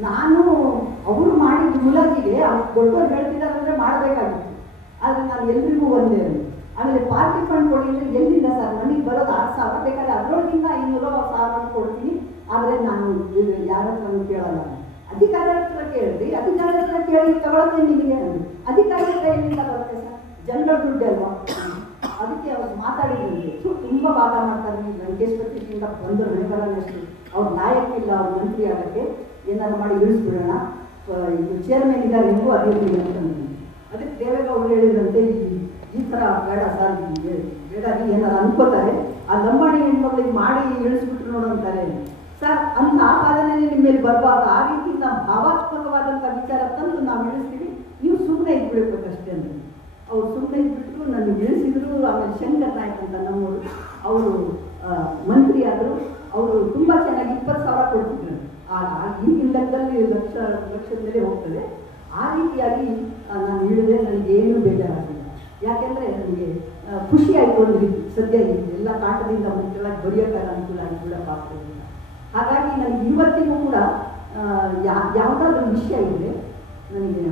ನಾನು ಅವರು ಮಾಡಿದ ಮುಲಾಜಿಗೆ ಅವ್ರು ದೊಡ್ಡವ್ರು ಹೇಳ್ತಿದ್ದಾರೆ ಅಂದರೆ ಮಾಡಬೇಕಾಗಿತ್ತು. ಆದರೆ ನಾನು ಎಲ್ರಿಗೂ ಒಂದೇ. ಆಮೇಲೆ ಪಾರ್ಟಿ ಫಂಡ್ ಕೊಡಿ ಅಂದರೆ ಎಲ್ಲಿಂದ ಸರ್, ನನಗೆ ಬರೋದು 6,000, ಬೇಕಾದ್ರೆ ಅದರೊಳಗಿಂತ 500,000 ಕೊಡ್ತೀನಿ, ಆದರೆ ನಾನು ಯಾರ ಹತ್ರ ಕೇಳಲ್ಲ. ಅಧಿಕಾರಿಗಳ ಹತ್ರ ಕೇಳಿದ್ರಿ, ಅಧಿಕಾರಿಗಳ ಹತ್ರ ಕೇಳಿ ತಗೊಳ್ಳೋದೇ ನಿಮಗೆ. ಅಧಿಕಾರಿಗಳ ಕೈಯಿಂದ ಬರುತ್ತೆ ಸರ್, ಜನರ ದುಡ್ಡು ಅಲ್ವಾ. ಅದಕ್ಕೆ ಅವ್ರು ಮಾತಾಡಿದ್ರಂತೆ, ತುಂಬ ವಾದ ಮಾಡ್ತಾರೆ, ನೀವು ಲಂಕೇಶ್ವರದಿಂದ ಬಂದರು ಮೆಂಬರನ್ನಷ್ಟು ಅವ್ರ ನಾಯಕ ಇಲ್ಲ, ಅವ್ರ ಮಂತ್ರಿ ಆಗೋಕ್ಕೆ ಏನಾದ್ರು ಮಾಡಿ ಇಳಿಸ್ಬಿಡೋಣ, ಇದು ಚೇರ್ಮನ್ ಇದ್ದಾರೆ ನೀವು ಅದಿರಲಿ ಅಂತಂದು. ಅದಕ್ಕೆ ದೇವೇಗೌಡರು ಹೇಳಿದ್ರಂತೆ, ಈ ಥರ ಬೇಡ ಸರ್, ಬೇಡ, ಏನಾರು ಅನ್ಕೋತಾರೆ, ಆ ಲಂಬಾಣಿ ಹೆಣ್ಮಕ್ಳಿಗೆ ಮಾಡಿ ಇಳಿಸ್ಬಿಟ್ರು ನೋಡಂತಾರೆ ಸರ್ ಅಂತ ಆಪಾದನೆ ನಿಮ್ಮ ಮೇಲೆ ಬರಬಾರ್ದು. ಆ ರೀತಿ ನಾವು ಭಾವಾತ್ಮಕವಾದಂಥ ವಿಚಾರ ತಂದು ನಾವು ಇಳಿಸ್ತೀವಿ, ನೀವು ಸುಮ್ಮನೆ ಇದ್ಬಿಡ್ಬೇಕಷ್ಟೇ ಅಂತ. ಅವ್ರು ಸುಮ್ಮನೆ ಇದ್ಬಿಟ್ರು, ನನಗೆ ಇಳಿಸಿದ್ರು. ಆಮೇಲೆ ಶಂಕರ್ ನಾಯ್ಕ ಅಂತ ನಮ್ಮವರು, ಅವರು ಮಂತ್ರಿ ಆದರು. ಅವರು ತುಂಬ ಚೆನ್ನಾಗಿ 20,000 ಕೊಡ್ತಿದ್ರು. ಈಗಿನ ಲೆಕ್ಕದಲ್ಲಿ ಲಕ್ಷದ ಮೇಲೆ ಹೋಗ್ತದೆ. ಆ ರೀತಿಯಾಗಿ ನಾನು ಹೇಳಿದೆ, ನನಗೇನು ಬೇಜಾರಾಗಿಲ್ಲ. ಯಾಕೆಂದರೆ ನನಗೆ ಖುಷಿ ಆಯಿತು ಒಂದು ರೀತಿ. ಸದ್ಯ ಎಲ್ಲ ಕಾಟದಿಂದ ಮುಖ್ಯವಾಗಿ ಬರೆಯೋಕ್ಕಾಗ ಅನುಕೂಲ ಆಗಿ ಬಿಡೋಕ್ಕಾಗ್ತದೆ. ಹಾಗಾಗಿ ನನಗೆ ಇವತ್ತಿಗೂ ಕೂಡ ಯಾವುದಾದ್ರೂ ವಿಷಯ ಇದೆ, ನನಗೆ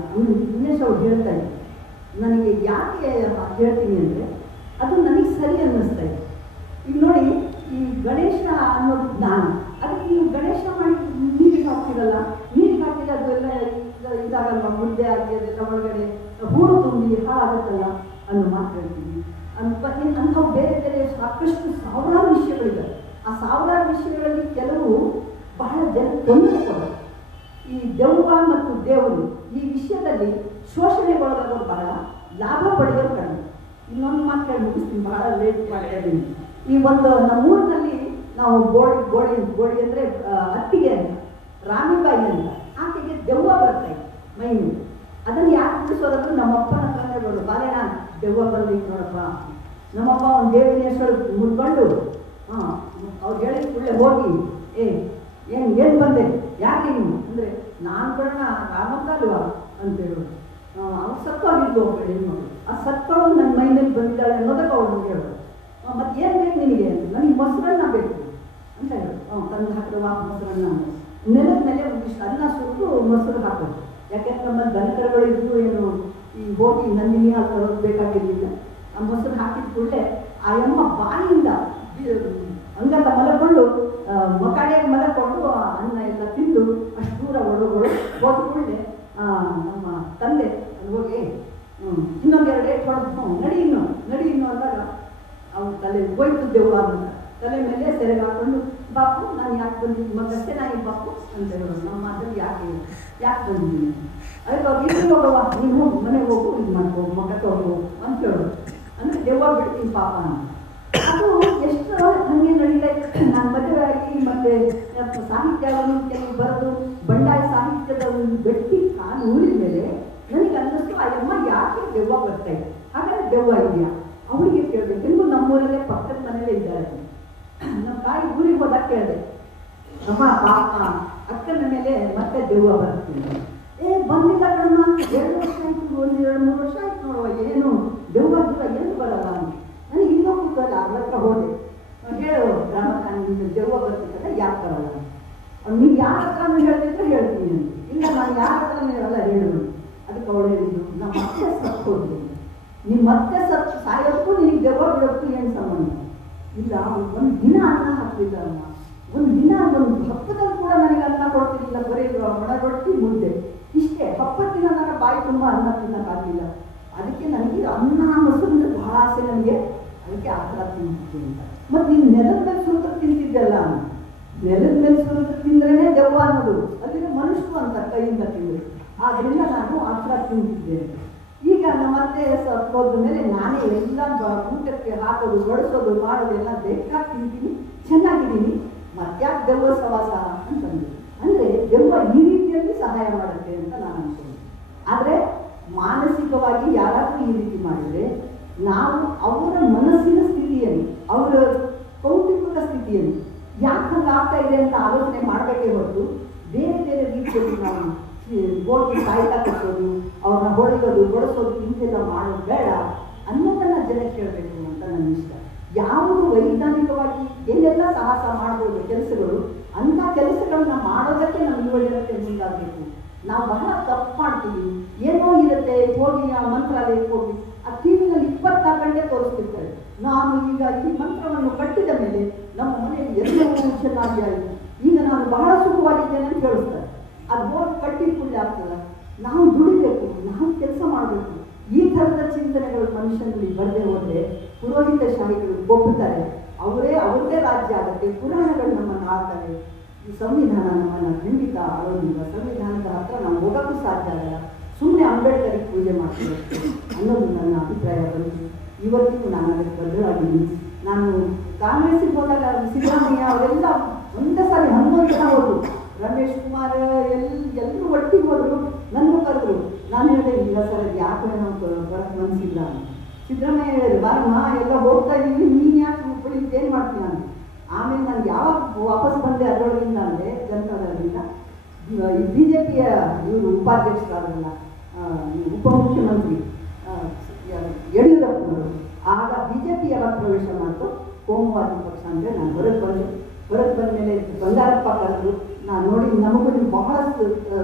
ಉಮೇಶ್ ಅವ್ರು ಹೇಳ್ತಾ ಇದ್ದರು, ನನಗೆ ಯಾಕೆ ಹೇಳ್ತೀನಿ ಅಂದರೆ ಅದು ನನಗೆ ಸರಿ ಅನ್ನಿಸ್ತಾ ಇದೆ. ಈಗ ನೋಡಿ, ಈ ಗಣೇಶ ಅನ್ನೋದು ಜ್ಞಾನ, ಅದಕ್ಕೆ ನೀವು ಗಣೇಶ ಮಾಡಿ ನೀರಿಗೆ ಹಾಕ್ತಿರಲ್ಲ, ನೀರಿಗೆ ಹಾಕಿದ್ರೆ ಅದು ಎಲ್ಲ ಇದಾಗಲ್ವ, ಮುದ್ದೆ ಆಗಿ ಅದೆಲ್ಲ ಒಳಗಡೆ ಹೂಳು ತುಂಬಿ ಹಾಳಾಗುತ್ತಲ್ಲ ಅನ್ನೋ ಮಾತು ಹೇಳ್ತೀವಿ. ಅಂಥವು ಬೇರೆ ಬೇರೆ ಸಾಕಷ್ಟು ಸಾವಿರಾರು ವಿಷಯಗಳಿದ್ದಾವೆ. ಆ ಸಾವಿರಾರು ವಿಷಯಗಳಲ್ಲಿ ಕೆಲವು ಬಹಳ ಜನ ತೊಂದರೆ ಕೊಡೋದು. ಈ ದೆವ್ವ ಮತ್ತು ದೇವರು ಈ ವಿಷಯದಲ್ಲಿ ಶೋಷಣೆಗೊಳಗಾಗೋರು ಬಹಳ, ಲಾಭ ಪಡೆಯೋರು ಕಡಿಮೆ. ಇನ್ನೊಂದು ಮಾತು ಹೇಳಿ ಮುಗಿಸ್ತೀನಿ, ಬಹಳ ಲೇಟ್ ಮಾಡ್ತಾ ಇದ್ದೀನಿ. ಈ ಒಂದು ನಮ್ಮೂರಿನಲ್ಲಿ ನಾವು ಗೋಡಿ ಅಂದರೆ ಅತ್ತಿಗೆ ಅಂತ, ರಾಮಿಬಾಯಿ ಅಂತ, ಆಕೆಗೆ ದೆವ್ವ ಬರ್ತಾಯಿತ್ತು ಮೈನು. ಅದನ್ನು ಯಾಕೆ ಬಿಡಿಸೋದಂದ್ರೆ ನಮ್ಮಪ್ಪನ ಹತ್ರನೇ ಬರೋದು, ಬಾಲೇನ ದೆವ್ವ ಬಂದಿತ್ತು ನೋಡಪ್ಪ. ನಮ್ಮಪ್ಪ ಒಂದು ದೇವಿನ ಹೆಸರು ಮುಡ್ಕೊಂಡು ಅವ್ರು ಹೇಳಿದ ಕೂಡಲೇ ಹೋಗಿ, ಏನು ಬಂದೆ, ಯಾಕೆ ನೀವು ಅಂದರೆ, ನಾನು ಬರೋಣ ರಾಮಪ್ಪ ಅಲ್ವಾ ಅಂತ ಹೇಳೋದು. ಅವ್ರು ಸತ್ತೋಗಿದ್ದು ಒಬ್ಬ ಹೆಣ್ಮಗಳು, ಆ ಸತ್ತೋಳು ನನ್ನ ಮೈನಲ್ಲಿ ಬಂದಿದ್ದಾಳೆ ಅನ್ನೋದಕ್ಕೆ ಅವ್ರು ಹೇಳೋದು. ಮತ್ತು ಏನು ಬೇಕು ನಿನಗೆ ಅಂತ, ನನಗೆ ಮೊಸರನ್ನ ಬೇಕು ಅಂತ ಹೇಳೋದು. ತಂದು ಹಾಕಿರುವ ಮೊಸರನ್ನ ನೆಲದ ಮೇಲೆ ಒಂದಿಷ್ಟು ಅನ್ನ ಸುಟ್ಟು ಮೊಸರು ಹಾಕೋದು. ಯಾಕೆಂದ್ರೆ ನಮ್ಮಲ್ಲಿ ದನಕರುಗಳು ಇದ್ದು ಏನು ಈ ಹೋಗಿ ನಂದಿನಿ ಹಾಲು ತರೋದು ಬೇಕಾಗಿರಲಿಲ್ಲ. ಆ ಮೊಸರು ಹಾಕಿದ ಕೂಡಲೇ ಆ ಅಮ್ಮ ಬಾಯಿಂದ ಅಂಗದ ಮಲಕೊಂಡು ಮಕಾಡಿಯಾಗಿ ಮಲಕೊಂಡು ಅನ್ನ ಎಲ್ಲ ತಿಂದು ಅಷ್ಟು ದೂರ ಒಳಗಳು ಹೋದ ಕೂಡಲೇ ನಮ್ಮ ತಂದೆ ಅದು ಹೋಗಿ ಇನ್ನೊಂದೆರಡು ಏಟ್ ಹೊಡೆದು ನಡಿ ಇನ್ನು ಅಂದಾಗ ಅವ್ರ ತಲೆ ಹೋಯ್ತು ದೆವ್ವ ಅಂತ. ತಲೆ ಮೇಲೆ ಸೆರೆಗೆ ಹಾಕೊಂಡು, ಬಾಪು ನಾನು ಯಾಕೆ ಬಂದಿದ್ದೀನಿ, ಮಗಷ್ಟೇ ನಾಯಿ ಬಾಪು ಅಂತ ಹೇಳೋದು. ನಮ್ಮ ಮಾತಲ್ಲಿ ಯಾಕೆ ಬಂದಿದ್ದೀನಿ, ಅದಕ್ಕೆ ಅವ್ರು ಇಲ್ಲಿ ಹೋಗವ, ನೀನು ಹೋಗು ಮನೆಗೆ ಹೋಗು, ಇದು ಮಾಡ್ಕೋ, ಮಗ ತಗೋ ಅಂತ ಹೇಳೋದು. ಅಂದರೆ ದೆವ್ವ ಬಿಡ್ತೀನಿ ಪಾಪ ಅಂತ. ಅದು ಎಷ್ಟು ಹಾಗೆ ನಡೀತಾ ಇತ್ತು. ನಾನು ಮದುವೆ ಆಗಿ ಮತ್ತೆ ಸಾಹಿತ್ಯವನ್ನು ಕೆಲವು ಬರೆದು ಬಂಡಾಯ ಸಾಹಿತ್ಯದ ಒಂದು ಗಟ್ಟಿ ಕಾಲು ಊರಿದ ಮೇಲೆ ನನಗೆ ಅನ್ನಿಸ್ತು, ಆ ಅಮ್ಮ ಯಾಕೆ ದೆವ್ವ ಬರ್ತಾ ಇತ್ತು, ಹಾಗಾದ್ರೆ ದೆವ್ವ ಇದೆಯಾ ಅವಳಿಗೆ ಕೇಳಬೇಕು. ನಿಮಗೂ ನಮ್ಮೂರಲ್ಲೇ ಪಕ್ಕದ ಮನೇಲೇ ಇದ್ದಾರೆ. ನಮ್ಮ ತಾಯಿ ಊರಿಗೆ ಹೋದಾಗ ಕೇಳಿದೆ, ಅಮ್ಮ ಪಾಪ ಅಕ್ಕನ ಮೇಲೆ ಮತ್ತೆ ದೆವ್ವ ಬರ್ತೀನಿ. ಬಂದಿಲ್ಲ ಕಣಮ್ಮ, 2 ವರ್ಷ ಆಯ್ತು, 1-2-3 ವರ್ಷ ಆಯ್ತು ನೋಡುವ, ಏನು ದೆವ್ವ ಏನು ಬರಲ್ಲ ಅಂತ. ನನಗೆ ಇನ್ನೂ ಕೂತಲ್ಲ, ಅವ್ರ ಹತ್ರ ಹೋದೆ, ಹೇಳು ರಾಮಕ್ಕ ನಿಮ್ಗೆ ದೆವ್ವ ಬರ್ತಿದ್ದಲ್ಲ, ಯಾಕೆ ಬರಲ್ಲ ನೀವು ಯಾರ ಹತ್ರನೂ ಹೇಳ್ತಿದ್ರೆ ಹೇಳ್ತೀನಿ ಅಂತ. ಇಲ್ಲ ನಾನು ಯಾರ ಹತ್ರನೂ ಹೇಳಲ್ಲ, ಹೇಳು. ಅದಕ್ಕೆ ಅವಳು ಹೇಳಿದ್ದು, ನಮ್ಮ ಮತ್ತೆ ಸತ್ತು ಹೋದ್ವಿ, ನಿಮ್ಮ ಮತ್ತೆ ಸತ್ತು ಸಾಯೋಕ್ಕೂ ನಿನಗೆ ದೆವ್ವ ಬಿಡೋಕ್ಕೂ ಏನು ಸಂಬಂಧ ಇಲ್ಲ. ಒಂದು ದಿನ ಅನ್ನ ಹಾಕ್ತಿದ್ದ ಅಮ್ಮ, ಒಂದು ದಿನ ಒಂದು ಹಬ್ಬದಲ್ಲಿ ಕೂಡ ನನಗೆ ಅನ್ನ ಕೊಡ್ತಿರ್ಲಿಲ್ಲ, ಬರೀ ಒಣ ರೊಟ್ಟಿ ಮುದ್ದೆ ಇಷ್ಟೇ. ಹಬ್ಬದ ದಿನ ನನ್ನ ಬಾಯಿ ತುಂಬ ಅನ್ನ ತಿನ್ನೋಕ್ಕಾಗಲಿಲ್ಲ. ಅದಕ್ಕೆ ನನಗೆ ಅನ್ನ ಮೊಸರು ಬಹಳ ಆಸೆ ನನಗೆ, ಅದಕ್ಕೆ ಆ ಥರ ತಿಂತಿದ್ದೆ ಅಂತ. ಮತ್ತು ನೀನು ನೆಲದ ಮೇಲೆ ಸುರಿದು ತಿಂತಿದ್ದೆಲ್ಲ, ನೆಲದ ಮೇಲೆ ಸುರಿದು ತಿಂದ್ರೇ ದೆವ್ವ ಅನ್ನೋದು, ಅಲ್ಲಿನ ಮನುಷ್ಯರು ಅಂತ ಕೈಯಿಂದ ತಿಂದರೆ, ಆದ್ದರಿಂದ ನಾನು ಆ ಥರ ತಿಂತಿದ್ದೆ. ಈಗ ನಮ್ಮ ತಂದೆ ಸತ್ತೋದ ಮೇಲೆ ನಾನೇ ಎಲ್ಲ ಊಟಕ್ಕೆ ಹಾಕೋದು ಬಡಿಸೋದು ಮಾಡೋದು ಎಲ್ಲ ಬೇಕಾಗಿ ತಿಂತೀನಿ, ಚೆನ್ನಾಗಿದ್ದೀನಿ, ಮತ್ತ್ಯಾಕೆ ದೆವ್ವ ಸವಾಸ ಅಂತಂದು. ಅಂದರೆ ದೆವ್ವ ಈ ರೀತಿಯಲ್ಲಿ ಸಹಾಯ ಮಾಡುತ್ತೆ ಅಂತ ನಾನು ಅನ್ಕೊಂಡೆ. ಆದರೆ ಮಾನಸಿಕವಾಗಿ ಯಾರಾದರೂ ಈ ರೀತಿ ಮಾಡಿದರೆ ನಾವು ಅವರ ಮನಸ್ಸಿನ ಸ್ಥಿತಿಯಲ್ಲಿ, ಅವರ ಕೌಟುಂಬಿಕ ಸ್ಥಿತಿಯಲ್ಲಿ ಯಾಕೆ ಹಂಗೆ ಆಗ್ತಾ ಇದೆ ಅಂತ ಆಲೋಚನೆ ಮಾಡಬೇಕೇ ಹೊರತು ಬೇರೆ ಬೇರೆ ರೀತಿಯಲ್ಲಿ ನಾವು ಹೋಗಿ ಕಾಯ್ತಾ ಕಟ್ಟೋದು, ಅವ್ರನ್ನ ಹೊಡೆಯೋದು ಬಡಿಸೋದು ಇಂತೆಲ್ಲ ಮಾಡೋದು ಬೇಡ ಅನ್ನೋದನ್ನ ಜನ ಕೇಳಬೇಕು ಅಂತ ನನ್ನ ಇಷ್ಟ. ಯಾವುದು ವೈಜ್ಞಾನಿಕವಾಗಿ ಏನೆಲ್ಲ ಸಾಹಸ ಮಾಡ್ಬೋದು ಕೆಲಸಗಳು, ಅಂಥ ಕೆಲಸಗಳನ್ನ ಮಾಡೋದಕ್ಕೆ ನಮ್ಮ ಯುವ ಜನತೆ ಮುಂದಾಗಬೇಕು. ನಾವು ಬಹಳ ತಪ್ಪು ಮಾಡ್ತೀವಿ. ಏನೋ ಇರುತ್ತೆ, ಹೋಗಿ ಆ ಮಂತ್ರಾಲಯಕ್ಕೆ ಹೋಗಿ ಆ ಟಿವಿನಲ್ಲಿ 24 ಗಂಟೆ ತೋರಿಸ್ತಿರ್ತಾರೆ. ನಾನು ಈಗ ಈ ಮಂತ್ರವನ್ನು ಕಟ್ಟಿದ ಮೇಲೆ ನಮ್ಮ ಮನೆಯಲ್ಲಿ ಎಲ್ಲವೂ ಚೆನ್ನಾಗಿ ಆಯಿತು, ಈಗ ನಾನು ಬಹಳ ಸುಖವಾಗಿದ್ದೇನೆ ಅಂತ ಕೇಳಿಸ್ತಾರೆ. ಅದು ಹೋಗಿ ಕಟ್ಟಿದ ಕೂಡಲೇ ಆಗ್ತದೆ. ನಾವು ದುಡಿಬೇಕು, ನಾವು ಕೆಲಸ ಮಾಡಬೇಕು. ಈ ಥರದ ಚಿಂತನೆಗಳು ಮನುಷ್ಯನಲ್ಲಿ ಬರದೆ ಹೋದರೆ ಪುರೋಹಿತ ಶಾಹಿಗಳು ಒಪ್ಪುತ್ತಾರೆ, ಅವ್ರದೇ ರಾಜ್ಯ ಆಗುತ್ತೆ, ಪುರಾಣಗಳು ನಮ್ಮನ್ನು ಆಳ್ತಾರೆ. ಈ ಸಂವಿಧಾನ ನಮ್ಮನ್ನು ಖಂಡಿತ ಆಳೋದಿಲ್ಲ. ಸಂವಿಧಾನದ ಹತ್ರ ನಾವು ಹೋಗೋಕ್ಕೂ ಸಾಧ್ಯ ಆಗಲ್ಲ. ಸುಮ್ಮನೆ ಅಂಬೇಡ್ಕರಿಗೆ ಪೂಜೆ ಮಾಡ್ತೀವಿ ಅನ್ನೋದು ನನ್ನ ಅಭಿಪ್ರಾಯ ಬಂತು. ಇವತ್ತಿಗೂ ನಾನು ಅದಕ್ಕೆ ಬದ್ಧವಾಗಿದ್ದೀನಿ. ನಾನು ಕಾಂಗ್ರೆಸ್ಸಿಗೆ ಹೋದಾಗ ಸಿದ್ದರಾಮಯ್ಯ ಅವರೆಲ್ಲ ಒಂದೇ ಸಾರಿ 11 ಜನ ಹೋದರು. ರಮೇಶ್ ಕುಮಾರ್ ಎಲ್ಲರೂ ಒಟ್ಟಿಗೆ ಹೋದರು, ನನ್ನೂ ಕರೆದ್ರು. ನಾನು ಹೇಳಿದೆ, ಇಲ್ಲ ಸರ್ ಅದು ಯಾಕೆ ನಾವು ಬರೋಕ್ಕೆ ಮನಸ್ಸಿಲ್ಲ. ಸಿದ್ದರಾಮಯ್ಯ ಹೇಳಿದ್ರು, ಬಾರಮ್ಮ ಎಲ್ಲ ಹೋಗ್ತಾ ಇದ್ದೀವಿ, ನೀನು ಯಾಕೆ ಉಳ್ಕೊಳ್ಳಿ ಏನು ಮಾಡ್ತೀನಿ ನಾನು. ಆಮೇಲೆ ನಾನು ಯಾವಾಗ ವಾಪಸ್ ಬಂದೆ ಅದರೊಳಗಿಂದ ಅಂದರೆ ಜನತಾದಳದಿಂದ ಈ BJPಯ ಇವರು ಉಪಾಧ್ಯಕ್ಷರಾದ್ರಲ್ಲ, ಉಪಮುಖ್ಯಮಂತ್ರಿ ಯಡಿಯೂರಪ್ಪನವರು, ಆಗ BJP ಯಾವಾಗ ಪ್ರವೇಶ ಮಾಡಿತು ಕೋಮುವಾದಿ ಪಕ್ಷ ಅಂದರೆ ನಾನು ಹೊರಗೆ ಬಂದ ಮೇಲೆ ಬಂಗಾರಪ್ಪ ಕರೆದ್ರು. ನಾನು ನೋಡಿ ನಮಗೂ ನೀವು ಬಹಳ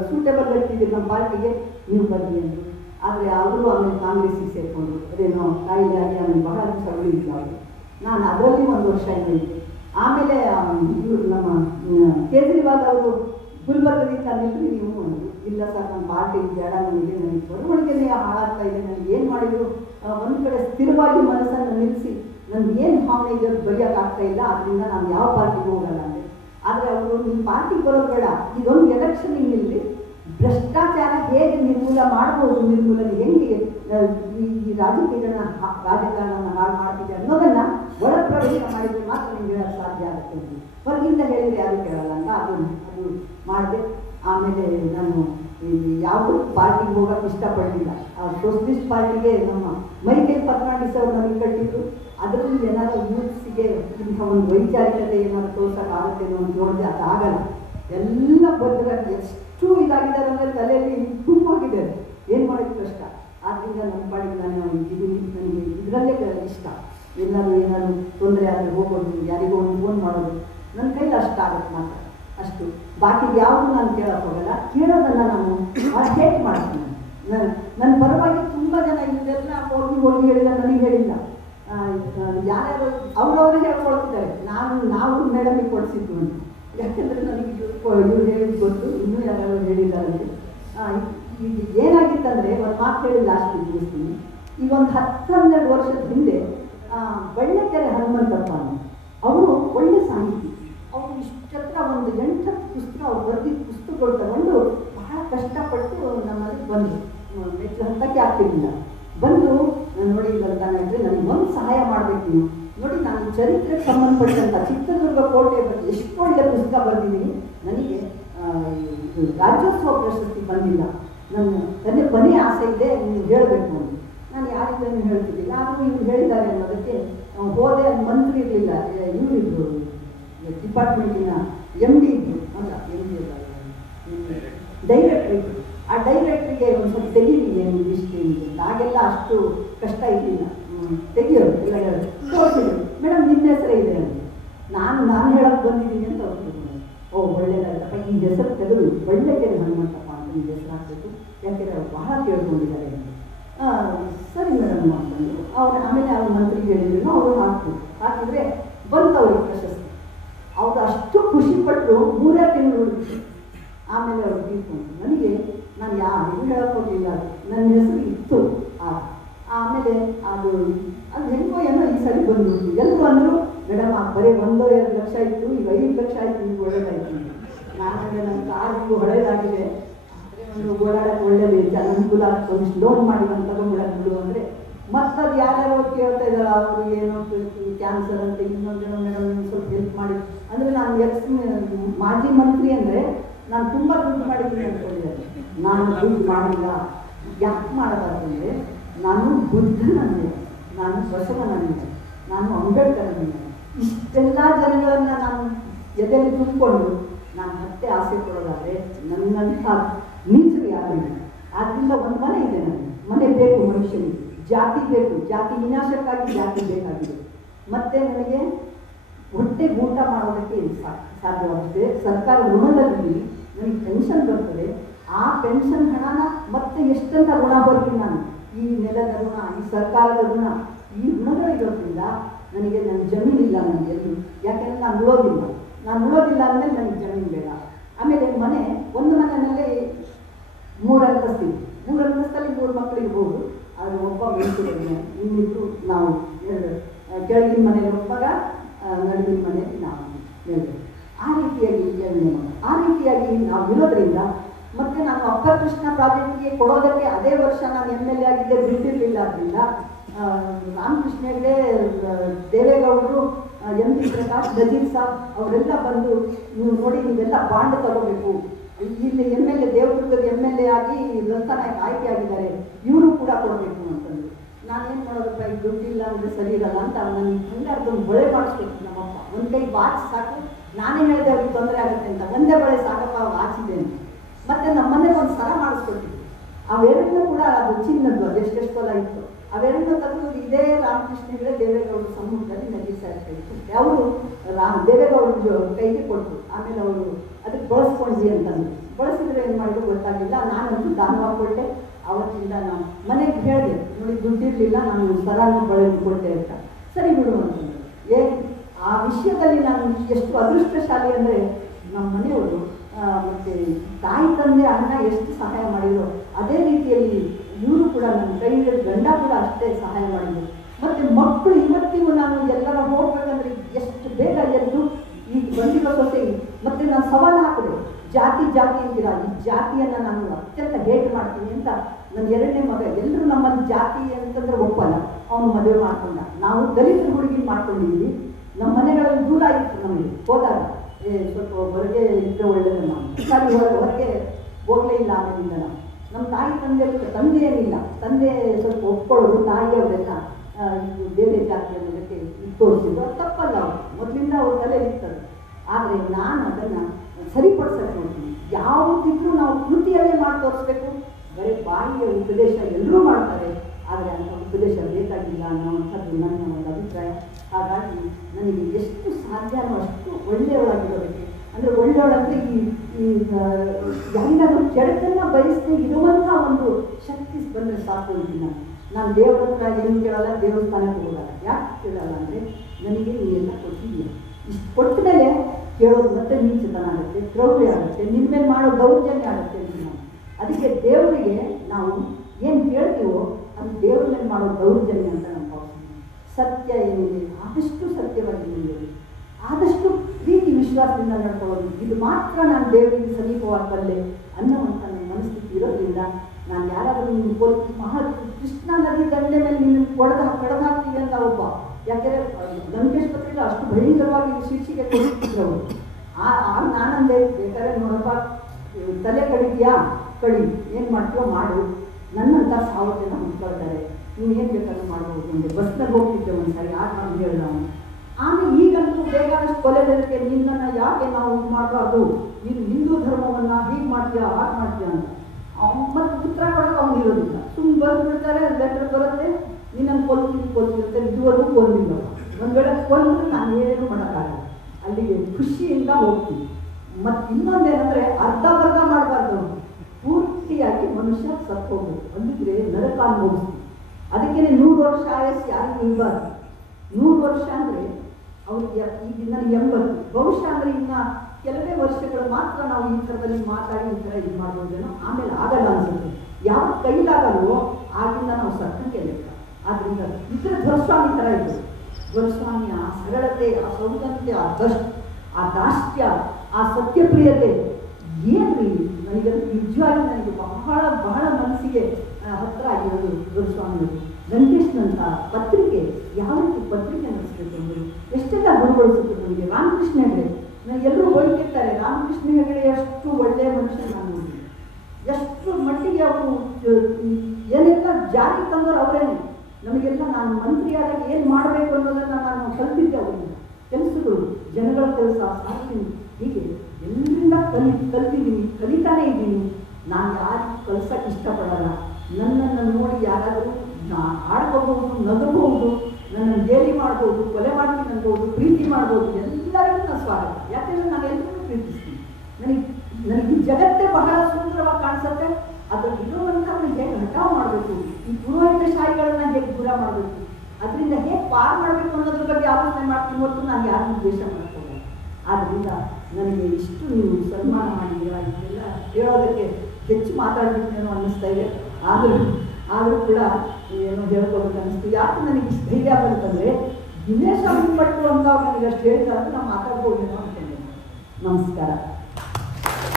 ಸೂಟೇಬಲ್ ವ್ಯಕ್ತಿದ್ದೀರಿ ನಮ್ಮ ಪಾರ್ಟಿಗೆ, ನೀವು ಬನ್ನಿ ಅಂದರು. ಆದರೆ ಅವರು ಆಮೇಲೆ ಕಾಂಗ್ರೆಸ್ಸಿಗೆ ಸೇರಿಕೊಂಡ್ರು. ಅದೇನೋ ಕಾಯಿಲೆ ಆಗಿ ಆಮೇಲೆ ಬಹಳ ದಿವಸ ಉಳಿದಿಲ್ಲ ಅವರು. ನಾನು ಅದರಲ್ಲಿ 1 ವರ್ಷ ಇದ್ದೆ. ಆಮೇಲೆ ಇವರು ನಮ್ಮ ಕೇಜ್ರಿವಾಲ್ ಅವರು ಗುಲ್ಬರ್ಗದಿಂದ ನಿಲ್ಲಿ ನೀವು ಅಂದರು. ಇಲ್ಲ ಸರ್ ನಮ್ಮ ಪಾರ್ಟಿ ಬೇಡ, ನನಗೆ ಬರವಣಿಗೆನೇ ಹಾಳಾಗ್ತಾ ಇದೆ, ನನಗೆ ಏನು ಮಾಡಿದ್ರು ಒಂದು ಕಡೆ ಸ್ಥಿರವಾಗಿ ಮನಸ್ಸನ್ನು ನಿಲ್ಲಿಸಿ ನನಗೆ ಏನು ಭಾವನೆ ಇದೆ ಬರೆಯೋಕ್ಕಾಗ್ತಾ ಇಲ್ಲ, ಅದರಿಂದ ನಾನು ಯಾವ ಪಾರ್ಟಿಗೆ ಹೋಗಲ್ಲ ಅಂದೆ. ಆದರೆ ಅವರು ನಿಮ್ಮ ಪಾರ್ಟಿಗೆ ಬರೋದು ಬೇಡ, ಇದೊಂದು ಎಲೆಕ್ಷನ್ ನಿಲ್ಲಿ ಭ್ರಷ್ಟಾಚಾರ ಹೇಗೆ ನಿರ್ಮೂಲ ಮಾಡ್ಬೋದು, ನಿರ್ಮೂಲನೆ ಹೆಂಗೆ ಈ ರಾಜಕಾರಣವನ್ನು ಹಾಳು ಮಾಡ್ತಿದೆ ಅನ್ನೋದನ್ನು ಒಳ ಪ್ರವೇಶ ಮಾಡಿದರೆ ಮಾತ್ರ ನಿಮ್ಗೆ ಹೇಳೋಕ್ಕೆ ಸಾಧ್ಯ ಆಗುತ್ತೆ. ಹೊರಗಿಂದ ಹೇಳಿದರೆ ಯಾರು ಕೇಳಲ್ಲ ಅಂತ ಅದು ಮಾಡಿದೆ. ಆಮೇಲೆ ನಾನು ಯಾವುದೂ ಪಾರ್ಟಿಗೆ ಹೋಗೋಕ್ಕೆ ಇಷ್ಟಪಡಲಿಲ್ಲ. ಆ ಸೋಷಲಿಸ್ಟ್ ಪಾರ್ಟಿಗೆ ನಮ್ಮ ಮೈಕೇಲ್ ಫರ್ನಾಂಡಿಸ್ ಅವರು ನನಗೆ ಕಟ್ಟಿದ್ರು. ಅದರಲ್ಲಿ ಏನಾದರೂ ಯೂತ್ಸಿಗೆ ಇಂಥ ಒಂದು ವೈಚಾರಿಕತೆ ಏನಾದರೂ ತೋರ್ಸೋಕ್ಕಾಗುತ್ತೇನೋ ಅಂತ ನೋಡಿದೆ, ಅದಾಗಲ್ಲ. ಎಲ್ಲ ಬದ್ರ ಎಷ್ಟು ಇದಾಗಿದ್ದಾರೆ ಅಂದರೆ ತಲೆಯಲ್ಲಿ ತುಂಬಾಗಿದೆ, ಏನು ಮಾಡೋಕ್ಕೆ ಕಷ್ಟ. ಆದ್ದರಿಂದ ನಮ್ಮ ಪಾಡಿಗೆ ನಾನು ಇದ್ದೀನಿ, ನನಗೆ ಇದರಲ್ಲೇ ಇಷ್ಟ. ಏನಾದರೂ ತೊಂದರೆ ಆದರೆ ಹೋಗೋದು, ಯಾರಿಗೋ ಒಂದು ಫೋನ್ ಮಾಡೋದು, ನನ್ನ ಕೈಲಿ ಅಷ್ಟು ಆಗುತ್ತೆ ಮಾತ್ರ, ಅಷ್ಟು. ಬಾಕಿ ಯಾವುದು ನಾನು ಕೇಳೋಕ್ಕೆ ಹೋಗಲ್ಲ. ಕೇಳೋದನ್ನು ನಾನು ಹೇಟ್ ಮಾಡ್ತೀನಿ. ನನ್ನ ಪರವಾಗಿ ತುಂಬ ಜನ ಇದೆಲ್ಲ ಹೋಗಿ ಹೇಳಿಲ್ಲ, ನನಗೆ ಹೇಳಿಲ್ಲ. ಯಾರ್ಯಾರು ಅವರವರೇ ಹೇಳ್ಕೊಳ್ತಿದ್ದಾರೆ, ನಾವು ಮೇಡಮಿಗೆ ಕೊಡಿಸಿದ್ದು ಅಂತ. ಯಾಕೆಂದರೆ ನನಗೆ ಇವ್ರು ಹೇಳಿದ್ದು ಗೊತ್ತು, ಇನ್ನೂ ಯಾರ್ಯಾರು ಹೇಳಿದ್ದಾರೆ. ಈಗ ಏನಾಗಿತ್ತಂದರೆ ಒಂದು ಮಾತು ಹೇಳಿ ಲಾಸ್ಟ್ ಮುಗಿಸ್ತೀನಿ. ಈಗ ಒಂದು 10-12 ವರ್ಷದ ಹಿಂದೆ ಬಳ್ಳಕೆರೆ ಹನುಮಂತಪ್ಪ ಅವರು ಒಳ್ಳೆ ಸಾಹಿತಿ. ಅವರು ಇಷ್ಟತ್ರ ಒಂದು 8-10 ಪುಸ್ತಕ ಅವ್ರು ಬರೆದಿದ್ದ ಪುಸ್ತಕಗಳು ತಗೊಂಡು ಬಹಳ ಕಷ್ಟಪಟ್ಟು ನಮ್ಮಲ್ಲಿ ಬಂದರು. ಮೆಟ್ಲು ಹತ್ತಕ್ಕೆ ಆಗ್ತಿರ್ಲಿಲ್ಲ. ಬಂದು ನೋಡಿ ಬಂತಾನೆ ನನಗೆ ಒಂದು ಸಹಾಯ ಮಾಡಬೇಕು ನೀವು. ನೋಡಿ ನಾನು ಚರಿತ್ರೆಗೆ ಸಂಬಂಧಪಟ್ಟಂಥ ಚಿತ್ರದುರ್ಗ ಕೋಟೆ ಬಗ್ಗೆ ಎಷ್ಟು ಒಳ್ಳೆ ಪುಸ್ತಕ ಬರೆದಿದ್ದೀನಿ, ನನಗೆ ರಾಜ್ಯೋತ್ಸವ ಪ್ರಶಸ್ತಿ ಬಂದಿಲ್ಲ, ನನ್ನ ಕೊನೆ ಆಸೆ ಇದೆ, ನೀವು ಹೇಳಬೇಕು ಅಂತ. ನಾನು ಯಾರಿಗೂ ಹೇಳ್ತಿದ್ದಿಲ್ಲ. ಆದರೂ ಇವ್ರು ಹೇಳಿದ್ದಾರೆ ಅನ್ನೋದಕ್ಕೆ ಹೋದೆ. ಅದು ಮಂತ್ರಿ ಇರಲಿಲ್ಲ, ಇವರಿದ್ರು ಡಿಪಾರ್ಟ್ಮೆಂಟಿನ MD ಇದ್ರು, ಅಲ್ಲ MD ಅಲ್ಲ ಡೈರೆಕ್ಟ್ರ್ ಇದ್ರು. ಆ ಡೈರೆಕ್ಟ್ರಿಗೆ ಒಂದು ಸ್ವಲ್ಪ ತೆಗೀರಿ ಏನು ಇಷ್ಟು ಹಾಗೆಲ್ಲ ಅಷ್ಟು ಕಷ್ಟ ಇರಲಿಲ್ಲ, ತೆಗಿಯೋರು ಎಲ್ಲ ಹೇಳೋದು. ತೋರಿಸಿದ್ರು, ಮೇಡಮ್ ನಿಮ್ಮ ಹೆಸರೇ ಇದೆ ಅಂತ. ನಾನು ಹೇಳೋಕ್ಕೆ ಬಂದಿದ್ದೀನಿ ಅಂತ ಅವ್ರು ಒಳ್ಳೆಯದಾಗತ್ತಪ್ಪ, ಈ ಹೆಸರು ತೆಗೆದು ಬಳ್ಳಕೆರೆ ಹನುಮಂತಪ್ಪ ಅಂತ ಈ ಹೆಸರು ಹಾಕಬೇಕು, ಯಾಕೆಂದರೆ ಅವ್ರು ಬಹಳ ಕೇಳ್ಕೊಂಡಿದ್ದಾರೆ ಅಂತ. ಸರಿ ಮೇಡಮ್ ಅಂತಂದರು. ಆಮೇಲೆ ಅವ್ರ ಮಂತ್ರಿಗೆ ಹೇಳಿದ್ರು, ಅವರು ಹಾಕಿದ್ರೆ ಬಂತು ಅವ್ರಿಗೆ ಪ್ರಶಸ್ತಿ. ಅವ್ರು ಅಷ್ಟು ಖುಷಿಪಟ್ಟರು. 3 ತಿಂಗಳು ಉಳಿದ್ರು. ಆಮೇಲೆ ಅವ್ರು ತೀರ್ಕೊಂಡು ನನಗೆ ನಾನು ಯಾರಿಗೂ ಹೇಳೋಕ್ಕೋಗಿಲ್ಲ, ನನ್ನ ಹೆಸರು ಇತ್ತು. ಆಮೇಲೆ ಅದು ಹೆಂಗೋ ಏನೋ ಈ ಸರಿ ಬಂದ್ಬಿಟ್ಟು ಎಲ್ಲರೂ ಅಂದರು, ಮೇಡಮ್ ಬರೀ 1-2 ಲಕ್ಷ ಇತ್ತು, ಈಗ 5 ಲಕ್ಷ ಆಯಿತು, ನೀವು ಒಳ್ಳೆದಾಯ್ತು. ನಾನು ನನ್ನ ಕಾರು ಹಳೇದಾಗಿದೆ, ಅಂದರೆ ಒಂದು ಓಡಾಡೋಕ್ಕೆ ಒಳ್ಳೆಯದು, ಅನುಕೂಲ ಆಗ್ತದೆ, ಲೋನ್ ಮಾಡಿ ನಾನು ತಗೊಂಡ್ಬಿಡೋದು ಅಂದರೆ ಮತ್ತು ಅದು ಯಾರ್ಯಾರೋ ಕೇಳ್ತಾ ಇದ್ದಾರೆ, ಅವರು ಏನೋ ಕ್ಯಾನ್ಸರ್ ಅಂತ ಇನ್ನೊಂದೇನೋ ಮೇಡಮ್ ಸ್ವಲ್ಪ ಹೆಲ್ಪ್ ಮಾಡಿ ಅಂದರೆ ನಾನು ಮಾಜಿ ಮಂತ್ರಿ ಅಂದರೆ ನಾನು ತುಂಬ ದುಡ್ಡು ಮಾಡಿದ್ದೀನಿ ಅಂದ್ಕೊಂಡಿದ್ದಾರೆ. ನಾನು ದುಡ್ಡು ಮಾಡಿಲ್ಲ. ಯಾಕೆ ಮಾಡಬಾರ್ದಂದರೆ ನಾನು ಬುದ್ಧನನ್ನೇ, ನಾನು ಬಸವನನ್ನೇ, ನಾನು ಅಂಬೇಡ್ಕರನ್ನೇ, ಇಷ್ಟೆಲ್ಲ ಜನಗಳನ್ನು ನಾನು ಎದೆಯಲ್ಲಿ ತುಂಬಿಕೊಂಡು ನಾನು ಮತ್ತೆ ಆಸೆ ಕೊಡೋದಾದರೆ ನನ್ನಂಥ ನೀಚರು ಯಾರಿಲ್ಲ. ಆದ್ದರಿಂದ ಒಂದು ಮನೆ ಇದೆ, ನನಗೆ ಮನೆ ಬೇಕು, ಮನುಷ್ಯನಿಗೆ ಜಾತಿ ಬೇಕು, ಜಾತಿ ವಿನಾಶಕ್ಕಾಗಿ ಜಾತಿ ಬೇಕಾಗಿದೆ. ಮತ್ತು ನನಗೆ ಹೊಟ್ಟೆಗೆ ಊಟ ಮಾಡೋದಕ್ಕೆ ಸಾಧ್ಯವಾಗುತ್ತೆ. ಸರ್ಕಾರ ಋಣದಲ್ಲಿ ನನಗೆ ಪೆನ್ಷನ್ ಬರ್ತದೆ. ಆ ಪೆನ್ಷನ್ ಹಣನ ಮತ್ತೆ ಎಷ್ಟಂತ ಋಣ ಬರ್ತೀನಿ ನಾನು, ಈ ನೆಲದ ಋಣ, ಈ ಸರ್ಕಾರದ ಋಣ, ಈ ಋಣಗಳಿರೋದ್ರಿಂದ ನನಗೆ ನನ್ನ ಜಮೀನಿಲ್ಲ. ನನಗೆ ಎಲ್ಲಿ, ಯಾಕೆಂದರೆ ನಾನು ಉಳೋದಿಲ್ಲ ಅಂದಮೇಲೆ ನನಗೆ ಜಮೀನು ಬೇಡ. ಆಮೇಲೆ ಮನೆ, ಒಂದು ಮನೆಯಲ್ಲಿ 3 ಅಂತಸ್ತಿದೆ. 3 ಅಂತಸ್ತಲ್ಲಿ 3 ಮಕ್ಕಳಿರ್ಬೋದು, ಆದರೆ ಒಬ್ಬ ಬೆಳೆಸಿದ್ದೇನೆ, ಇನ್ನಿಬ್ಬರು ನಾವು ಕೆಳಗಿನ ಮನೆಯಲ್ಲಿ ಒಬ್ಬಾಗ, ನಡುವಿನ ಮನೆಯಲ್ಲಿ ನಾವು ಹೇಳ್ತೇವೆ. ಆ ರೀತಿಯಾಗಿ ನಾವು ಇರೋದ್ರಿಂದ ಮತ್ತು ನಾನು ಅಪ್ಪರ್ ಕೃಷ್ಣ ಪ್ರಾಜೆಕ್ಟ್ಗೆ ಕೊಡೋದಕ್ಕೆ ಅದೇ ವರ್ಷ ನಾನು MLA ಆಗಿದ್ದೆ, ಬಿಟ್ಟಿರಲಿಲ್ಲ. ಆದ್ದರಿಂದ ರಾಮಕೃಷ್ಣ ಹೆಗಡೆ, ದೇವೇಗೌಡರು, MP ಪ್ರಕಾಶ್, ನಜೀರ್ ಸಾಬ್ ಅವರೆಲ್ಲ ಬಂದು ನೀವು ನೋಡಿ ನೀವೆಲ್ಲ ಬಾಂಡ್ ತಗೋಬೇಕು, ಇಲ್ಲಿ MLA ದೇವದುರ್ಗದ MLA ಆಗಿ ಲಲಿತಾ ನಾಯ್ಕ ಆಯ್ಕೆ ಆಗಿದ್ದಾರೆ, ಇವರು ಕೂಡ ಕೊಡಬೇಕು ಅಂತಂದು. ನಾನೇನು ಮಾಡೋದಪ್ಪ, ಈಗ ದುಡ್ಡಿಲ್ಲ ಅಂದರೆ ಸರಿ ಇರಲ್ಲ ಅಂತ ನನಗೆ ಹಂಗಾರ್ದೊಂದು ಬಳೆ ಮಾಡಿಸ್ಬೇಕು ನಮ್ಮಪ್ಪ. ಒಂದು ಕೈ ವಾಚ್ ಸಾಕು, ನಾನೇ ಹೇಳಿದೆ ಅವ್ರಿಗೆ ತೊಂದರೆ ಆಗುತ್ತೆ ಅಂತ, ಒಂದೇ ಬಳೆ ಸಾಕಪ್ಪ ವಾಚ್ ಇದೆ ಅಂತ. ಮತ್ತು ನಮ್ಮ ಮನೆಗೆ ಒಂದು ಸರ ಮಾಡಿಸ್ಕೊಟ್ಟಿದ್ವಿ. ಅವೆರಡನ್ನೂ ಕೂಡ ಅದು ಚಿನ್ನದ್ದು, ಅದು ಎಷ್ಟೆಷ್ಟು ಸಲ ಇತ್ತು. ಅವೆರಡನ್ನೂ ತೆಗೆದು ಇದೇ ರಾಮಕೃಷ್ಣ ಹೆಗಡೆ ದೇವೇಗೌಡರ ಸಮ್ಮುಖದಲ್ಲಿ ನಜೀರ್ ಸಾಹೇಬ್ ಕೈ ಕೊಟ್ಟು, ಅವರು ದೇವೇಗೌಡರ ಕೈಗೆ ಕೊಟ್ಟರು. ಆಮೇಲೆ ಅವರು ಅದಕ್ಕೆ ಬಳಸ್ಕೊಂಡ್ವಿ ಅಂತಂದು ಬಳಸಿದ್ರೆ ಏನು ಮಾಡಿದ್ರು ಗೊತ್ತಾಗಲಿಲ್ಲ. ನಾನಂತೂ ದಾನವಾಗಿ ಕೊಟ್ಟೆ. ಅವತ್ತಿಂದ ನಾನು ಮನೆಗೆ ಹೇಳಿದೆ, ನೋಡಿ ದುಡ್ಡಿರಲಿಲ್ಲ, ನಾನು ಸರಾನು ಬಳೆದು ಕೊಟ್ಟೆ ಅಂತ. ಸರಿ ಬಿಡು ಅಂತಂದರು. ಆ ವಿಷಯದಲ್ಲಿ ನಾನು ಎಷ್ಟು ಅದೃಷ್ಟಶಾಲಿ ಅಂದರೆ ನಮ್ಮ ಮನೆಯವರು ಮತ್ತು ತಾಯಿ ತಂದೆ ಅಣ್ಣ ಎಷ್ಟು ಸಹಾಯ ಮಾಡಿದ್ರು, ಅದೇ ರೀತಿಯಲ್ಲಿ ಇವರು ಕೂಡ ನನ್ನ ಕೈ ಗಂಡ ಕೂಡ ಅಷ್ಟೇ ಸಹಾಯ ಮಾಡಿದರು. ಮತ್ತು ಮಕ್ಕಳು ಇವತ್ತಿಗೂ ನಾನು ಎಲ್ಲರ ಹೋಗ್ಬೇಕಂದ್ರೆ ಎಷ್ಟು ಬೇಗ ಎದ್ದು ಈಗ ಬಂದಿರೋ ಸೊಸೆ. ಮತ್ತು ನಾನು ಸವಾಲು ಹಾಕಿದೆ, ಜಾತಿ ಅಂತೀರ, ಈ ಜಾತಿಯನ್ನು ನಾನು ಅತ್ಯಂತ ಹೇಟ್ ಮಾಡ್ತೀನಿ ಅಂತ. ನನ್ನ 2ನೇ ಮಗ, ಎಲ್ಲರೂ ನಮ್ಮಲ್ಲಿ ಜಾತಿ ಅಂತಂದ್ರೆ ಒಪ್ಪಲ್ಲ, ಅವನು ಮದುವೆ ಮಾಡ್ಕೊಂಡ. ನಾವು ದಲಿತರ ಹುಡುಗಿ ಮಾಡ್ಕೊಂಡಿದ್ದೀವಿ. ನಮ್ಮ ಮನೆಗಳಲ್ಲಿ ದೂರ ಇತ್ತು, ನಮಗೆ ಹೋದಾಗ ಸ್ವಲ್ಪ ಹೊರಗೆ ಇದ್ದರೆ ಒಳ್ಳೆಯದು, ನಾವು ಸರಿ ಹೊರಗೆ ಹೋಗಲೇ ಇಲ್ಲ. ಆಮೇಲಿಂದ ನಮ್ಮ ತಂದೆ ಏನಿಲ್ಲ, ತಂದೆ ಸ್ವಲ್ಪ ಒಪ್ಕೊಳ್ಳೋದು, ತಾಯಿಯವರೆಲ್ಲ ಇದು ಬೇರೆ ಜಾತಿ ಅನ್ನೋದಕ್ಕೆ ತೋರಿಸಿದ್ರು. ಅದು ತಪ್ಪಲ್ಲ, ಅವರು ಮೊದಲಿಂದ ಅವ್ರ ತಲೆಯಲ್ಲಿ ಇರ್ತದೆ. ಆದರೆ ನಾನು ಅದನ್ನು ಸರಿಪಡಿಸೋಕೆ ನೋಡ್ತೀನಿ. ಯಾವುದಿದ್ರೂ ನಾವು ಕೃತಿಯಲ್ಲೇ ಮಾಡಿ ತೋರಿಸ್ಬೇಕು. ಬರೀ ಬಾಯಿಯ ಉಪದೇಶ ಎಲ್ಲರೂ ಮಾಡ್ತಾರೆ, ಆದರೆ ಅಂಥ ಉಪದೇಶ ಬೇಕಾಗಿಲ್ಲ ಅನ್ನೋವಂಥದ್ದು ನನ್ನ ಒಂದು ಅಭಿಪ್ರಾಯ. ಹಾಗಾಗಿ ನನಗೆ ಎಷ್ಟು ಸಾಧ್ಯನೋ ಅಷ್ಟು ಒಳ್ಳೆಯವಳಾಗಿರೋದಕ್ಕೆ, ಅಂದರೆ ಒಳ್ಳೆಯವಳಂದರೆ ಈ ಯಾರಿಗಾದ್ರೂ ಕೆಡಕನ್ನು ಬಯಸದೆ ಇರುವಂಥ ಒಂದು ಶಕ್ತಿ ಬಂದರೆ ಸಾಕು ಅಂತೀನಿ ನಾನು. ದೇವರ ಹತ್ರ ಏನು ಕೇಳಲ್ಲ, ದೇವಸ್ಥಾನಕ್ಕೆ ಹೋಗಲ್ಲ. ಯಾಕೆ ಕೇಳಲ್ಲ ಅಂದರೆ ನನಗೆ ನೀವೆಲ್ಲ ಕೊಟ್ಟಿದ್ದೀಯ, ಇಷ್ಟು ಕೊಟ್ಟ ಮೇಲೆ ಕೇಳೋದು ಮತ್ತೆ ನೀಚತನ ಆಗುತ್ತೆ, ಕ್ರೌರ್ಯ ಆಗುತ್ತೆ, ನಿಮ್ಮ ಮೇಲೆ ಮಾಡೋ ದೌರ್ಜನ್ಯ ಆಗುತ್ತೆ ಅಂತ ನಾವು. ಅದಕ್ಕೆ ದೇವರಿಗೆ ನಾವು ಏನು ಕೇಳ್ತೀವೋ ಅದು ದೇವ್ರ ಮೇಲೆ ಮಾಡೋ ದೌರ್ಜನ್ಯ ಅಂತ ನಾನು ಭಾವಿಸ್ತೀನಿ. ಸತ್ಯ ಏನಿದೆ ಆದಷ್ಟು ಸತ್ಯವಾಗಿ ನಿಲ್ಲೋದು, ಆದಷ್ಟು ಪ್ರೀತಿ ವಿಶ್ವಾಸದಿಂದ ನಡ್ಕೊಳ್ಳೋದು, ಇದು ಮಾತ್ರ ನಾನು ದೇವರಿಗೆ ಸಮೀಪವಾಗಬಲ್ಲೆ ಅನ್ನುವಂಥ ನನ್ನ ಮನಸ್ಥಿತಿ ಇರೋದ್ರಿಂದ ನಾನು ಯಾರಾದರೂ ನಿನ್ನ ಕೃಷ್ಣ ನದಿ ದಂಡೆ ಮೇಲೆ ನೀನು ಕಡದಾಕ್ತೀವಿ ಅಂತ ಒಬ್ಬ, ಯಾಕೆಂದರೆ ಲಂಕೇಶ್ ಪತ್ರಿಕೆ ಅಷ್ಟು ಭಯಂಕರವಾಗಿ ಶೀರ್ಷಿಕೆ ಕೊಡ್ತಿದ್ರು ಅವರು. ಆಗ ನಾನಂದೆ, ಬೇಕಾದ್ರೆ ನೋಡಪ್ಪ ತಲೆ ಕಡಿದ್ಯಾ ಕಡಿ, ಏನು ಮಾಡ್ತೀವೋ ಮಾಡು, ನನ್ನಂಥ ಸಾವತ್ತು ಜನ ಹುಡ್ಕೊಳ್ತಾರೆ, ನೀನು ಏನು ಬೇಕಾದ್ರೂ ಮಾಡ್ಬೋದು ಅಂದೆ. ಬಸ್ನಲ್ಲಿ ಹೋಗ್ತಿದ್ದೆ ಒಂದು ಸಾರಿ, ಆಗ ನಾನು ಹೇಳಿದ ಅವನು. ಆಮೇಲೆ ಈಗಂತೂ ಬೇಕಾದಷ್ಟು ಕೊಲೆದಕ್ಕೆ ನಿನ್ನನ್ನು ಯಾಕೆ ನಾವು ಇದು ಮಾಡಬಾರ್ದು, ನೀನು ಹಿಂದೂ ಧರ್ಮವನ್ನು ಹೀಗೆ ಮಾಡ್ತೀಯಾ ಹಾಗೆ ಮಾಡ್ತೀಯಾ ಅಂತ ಮತ್ತು ಉತ್ತರ ಕೊಡೋಕೆ ಅವ್ನು ಇರೋದಿಲ್ಲ. ಸುಮ್ಮನೆ ಬಂದುಬಿಡ್ತಾರೆ, ಲೆಟರ್ ಬರುತ್ತೆ, ನಿನ್ನನ್ನು ಕೊಲ್ತಿರುತ್ತೆ, ಇದುವರೆಗೂ ಕೊಂದಿಲ್ಲ. ಒಂದು ವೇಳೆ ಕೊಂದ್ರೆ ನಾನು ಏನು ಮಾಡೋಕ್ಕಾಗಲ್ಲ, ಅಲ್ಲಿಗೆ ಖುಷಿಯಿಂದ ಹೋಗ್ತೀನಿ. ಮತ್ತು ಇನ್ನೊಂದೇನೆಂದರೆ ಅರ್ಧ ಮಾಡಬಾರ್ದು, ಪೂರ್ತಿಯಾಗಿ ಮನುಷ್ಯ ಸತ್ತು ಹೋಗ್ಬೇಕು, ಅಂದಿದ್ರೆ ನರಕ ಅನುಭವಿಸ್ತೀವಿ. ಅದಕ್ಕೇ 100 ವರ್ಷ ಆಯಸ್ಸು ಯಾರಿಗೂ ಇರಬಾರ್ದು. 100 ವರ್ಷ ಅಂದರೆ ಅವ್ರಿಗೆ ಈಗ ನನಗೆ 80, ಬಹುಶಃ ಅಂದರೆ ಇನ್ನು ಕೆಲವೇ ವರ್ಷಗಳು ಮಾತ್ರ ನಾವು ಈ ಥರದಲ್ಲಿ ಮಾತಾಡಿ ಈ ಥರ ಇದು ಮಾಡ್ಬೋದೇನೋ, ಆಮೇಲೆ ಆಗಲ್ಲ ಅನ್ಸುತ್ತೆ. ಯಾವ ಕೈಲಾಗಲ್ವೋ ಆಗಿಂದ ನಾವು ಸತ್ತಂಗೆ ಲೆಕ್ಕ. ಆದ್ದರಿಂದ ಇತರ ಧ್ವಸ್ವಾಮಿ ಥರ ಇತ್ತು. ಧ್ವಸ್ವಾಮಿ ಆ ಸರಳತೆ, ಆ ಸೌಂದರ್ಯ, ಆ ದಾಷ್ಟ್ಯ, ಆ ಸತ್ಯಪ್ರಿಯತೆ ಏನ್ರಿ ನನಗಂತೂ ನಿಜವಾಗಿ ನನಗೆ ಬಹಳ ಮನಸ್ಸಿಗೆ ಹತ್ತಿರ ಆಗಿರೋದು ಧ್ವಸ್ವಾಮಿಯವರು. ಲಂಕೇಶ್ ದಿನೇಶ್ನಂಥ ಪತ್ರಿಕೆ ಯಾವ ರೀತಿ ಪತ್ರಿಕೆ ನಡೆಸಬೇಕು ಅಂದರೆ ಎಷ್ಟೆಲ್ಲ ಗುರುಗಳು ಸಿಕ್ಕಿದ್ರು ನನಗೆ. ರಾಮಕೃಷ್ಣ ಹೆಗಡೆ, ನಾನು ಎಲ್ಲರೂ ಹೋಗ್ತಿರ್ತಾರೆ, ರಾಮಕೃಷ್ಣ ಹೆಗಡೆ ಎಷ್ಟು ಒಳ್ಳೆಯ ಮನುಷ್ಯ ನಾನು ನೋಡಿದ್ದೀನಿ. ಎಷ್ಟು ಮಟ್ಟಿಗೆ ಅವರು ಏನೆಲ್ಲ ಜಾರಿ ತಂದರು ಅವರೇನೆ. ನಮಗೆಲ್ಲ ನಾನು ಮಂತ್ರಿಯಾದಾಗ ಏನು ಮಾಡಬೇಕು ಅನ್ನೋದನ್ನು ನಾನು ಕಲ್ತಿದ್ದೆ ಅವರಿಂದ. ಕೆಲಸಗಳು, ಜನಗಳ ಕೆಲಸ, ಸಾರ್ವಜನಿಕ, ಹೀಗೆ ಎಲ್ಲರಿಂದ ಕಲ್ತಿದ್ದೀನಿ, ಕಲಿತಾನೇ ಇದ್ದೀನಿ. ನಾನು ಯಾರಿಗೂ ಕಲ್ಸಕ್ಕೆ ಇಷ್ಟಪಡಲ್ಲ. ನನ್ನನ್ನು ನೋಡಿ ಯಾರಾದರೂ ಆಡ್ಕೋಬಹುದು, ನಗಬಹುದು, ನನ್ನನ್ನು ಗೇಲಿ ಮಾಡ್ಬೋದು, ಕೊಲೆ ಮಾಡ್ತೀನಿ ಅನ್ಬೋದು, ಪ್ರೀತಿ ಮಾಡ್ಬೋದು, ಎಲ್ಲರಿಗೂ ನಾನು ಸ್ವಾಗತ. ಯಾಕೆಂದರೆ ನಾನು ಎಲ್ಲರಿಗೂ ಪ್ರೀತಿಸ್ತೀನಿ. ನನಗೆ ಈ ಜಗತ್ತೇ ಬಹಳ ಸುಂದರವಾಗಿ ಕಾಣಿಸುತ್ತೆ. ಅದ್ರಲ್ಲಿ ಇರುವಂಥವ್ರನ್ನ ಹೇಗೆ ಹಠಾವ್ ಮಾಡಬೇಕು, ಈ ಪುರೋಹಿತ ಶಾಹಿಗಳನ್ನ ಹೇಗೆ ದೂರ ಮಾಡಬೇಕು, ಅದರಿಂದ ಹೇಗೆ ಪಾರ್ ಮಾಡಬೇಕು ಅನ್ನೋದ್ರ ಬಗ್ಗೆ ಆಲೋಚನೆ ಮಾಡ್ತೀನಿ ಹೊರತು ನಾನು ಯಾರನ್ನೂ ದ್ವೇಷ ಮಾಡ್ಕೊಳ್ಳಲ್ಲ. ಆದ್ದರಿಂದ ನನಗೆ ಇಷ್ಟು ನೀವು ಸನ್ಮಾನ ಮಾಡಿದ್ದೀರಾ, ಇದೆಲ್ಲ ಹೇಳೋದಕ್ಕೆ ಹೆಚ್ಚು ಮಾತಾಡಬೇಕೇನೋ ಅನ್ನಿಸ್ತಾ ಇದೆ. ಆದರೂ ಕೂಡ ಏನೋ ಹೇಳ್ಕೊಬೇಕು ಅನ್ನಿಸ್ತು. ಯಾಕೆ ನನಗೆ ಇಷ್ಟು ಧೈರ್ಯ ಬಂತಂದರೆ ದಿನೇಶ್ ಅಮ್ಮನಪಟ್ಟು ಅಂತ ಅವ್ರು ನನಗೆ ಅಷ್ಟು ಹೇಳಿದ್ರೆ ನಾವು ಮಾತಾಡ್ಬೋದೇನೋ ಅಂತಂದೆ. ನಮಸ್ಕಾರ.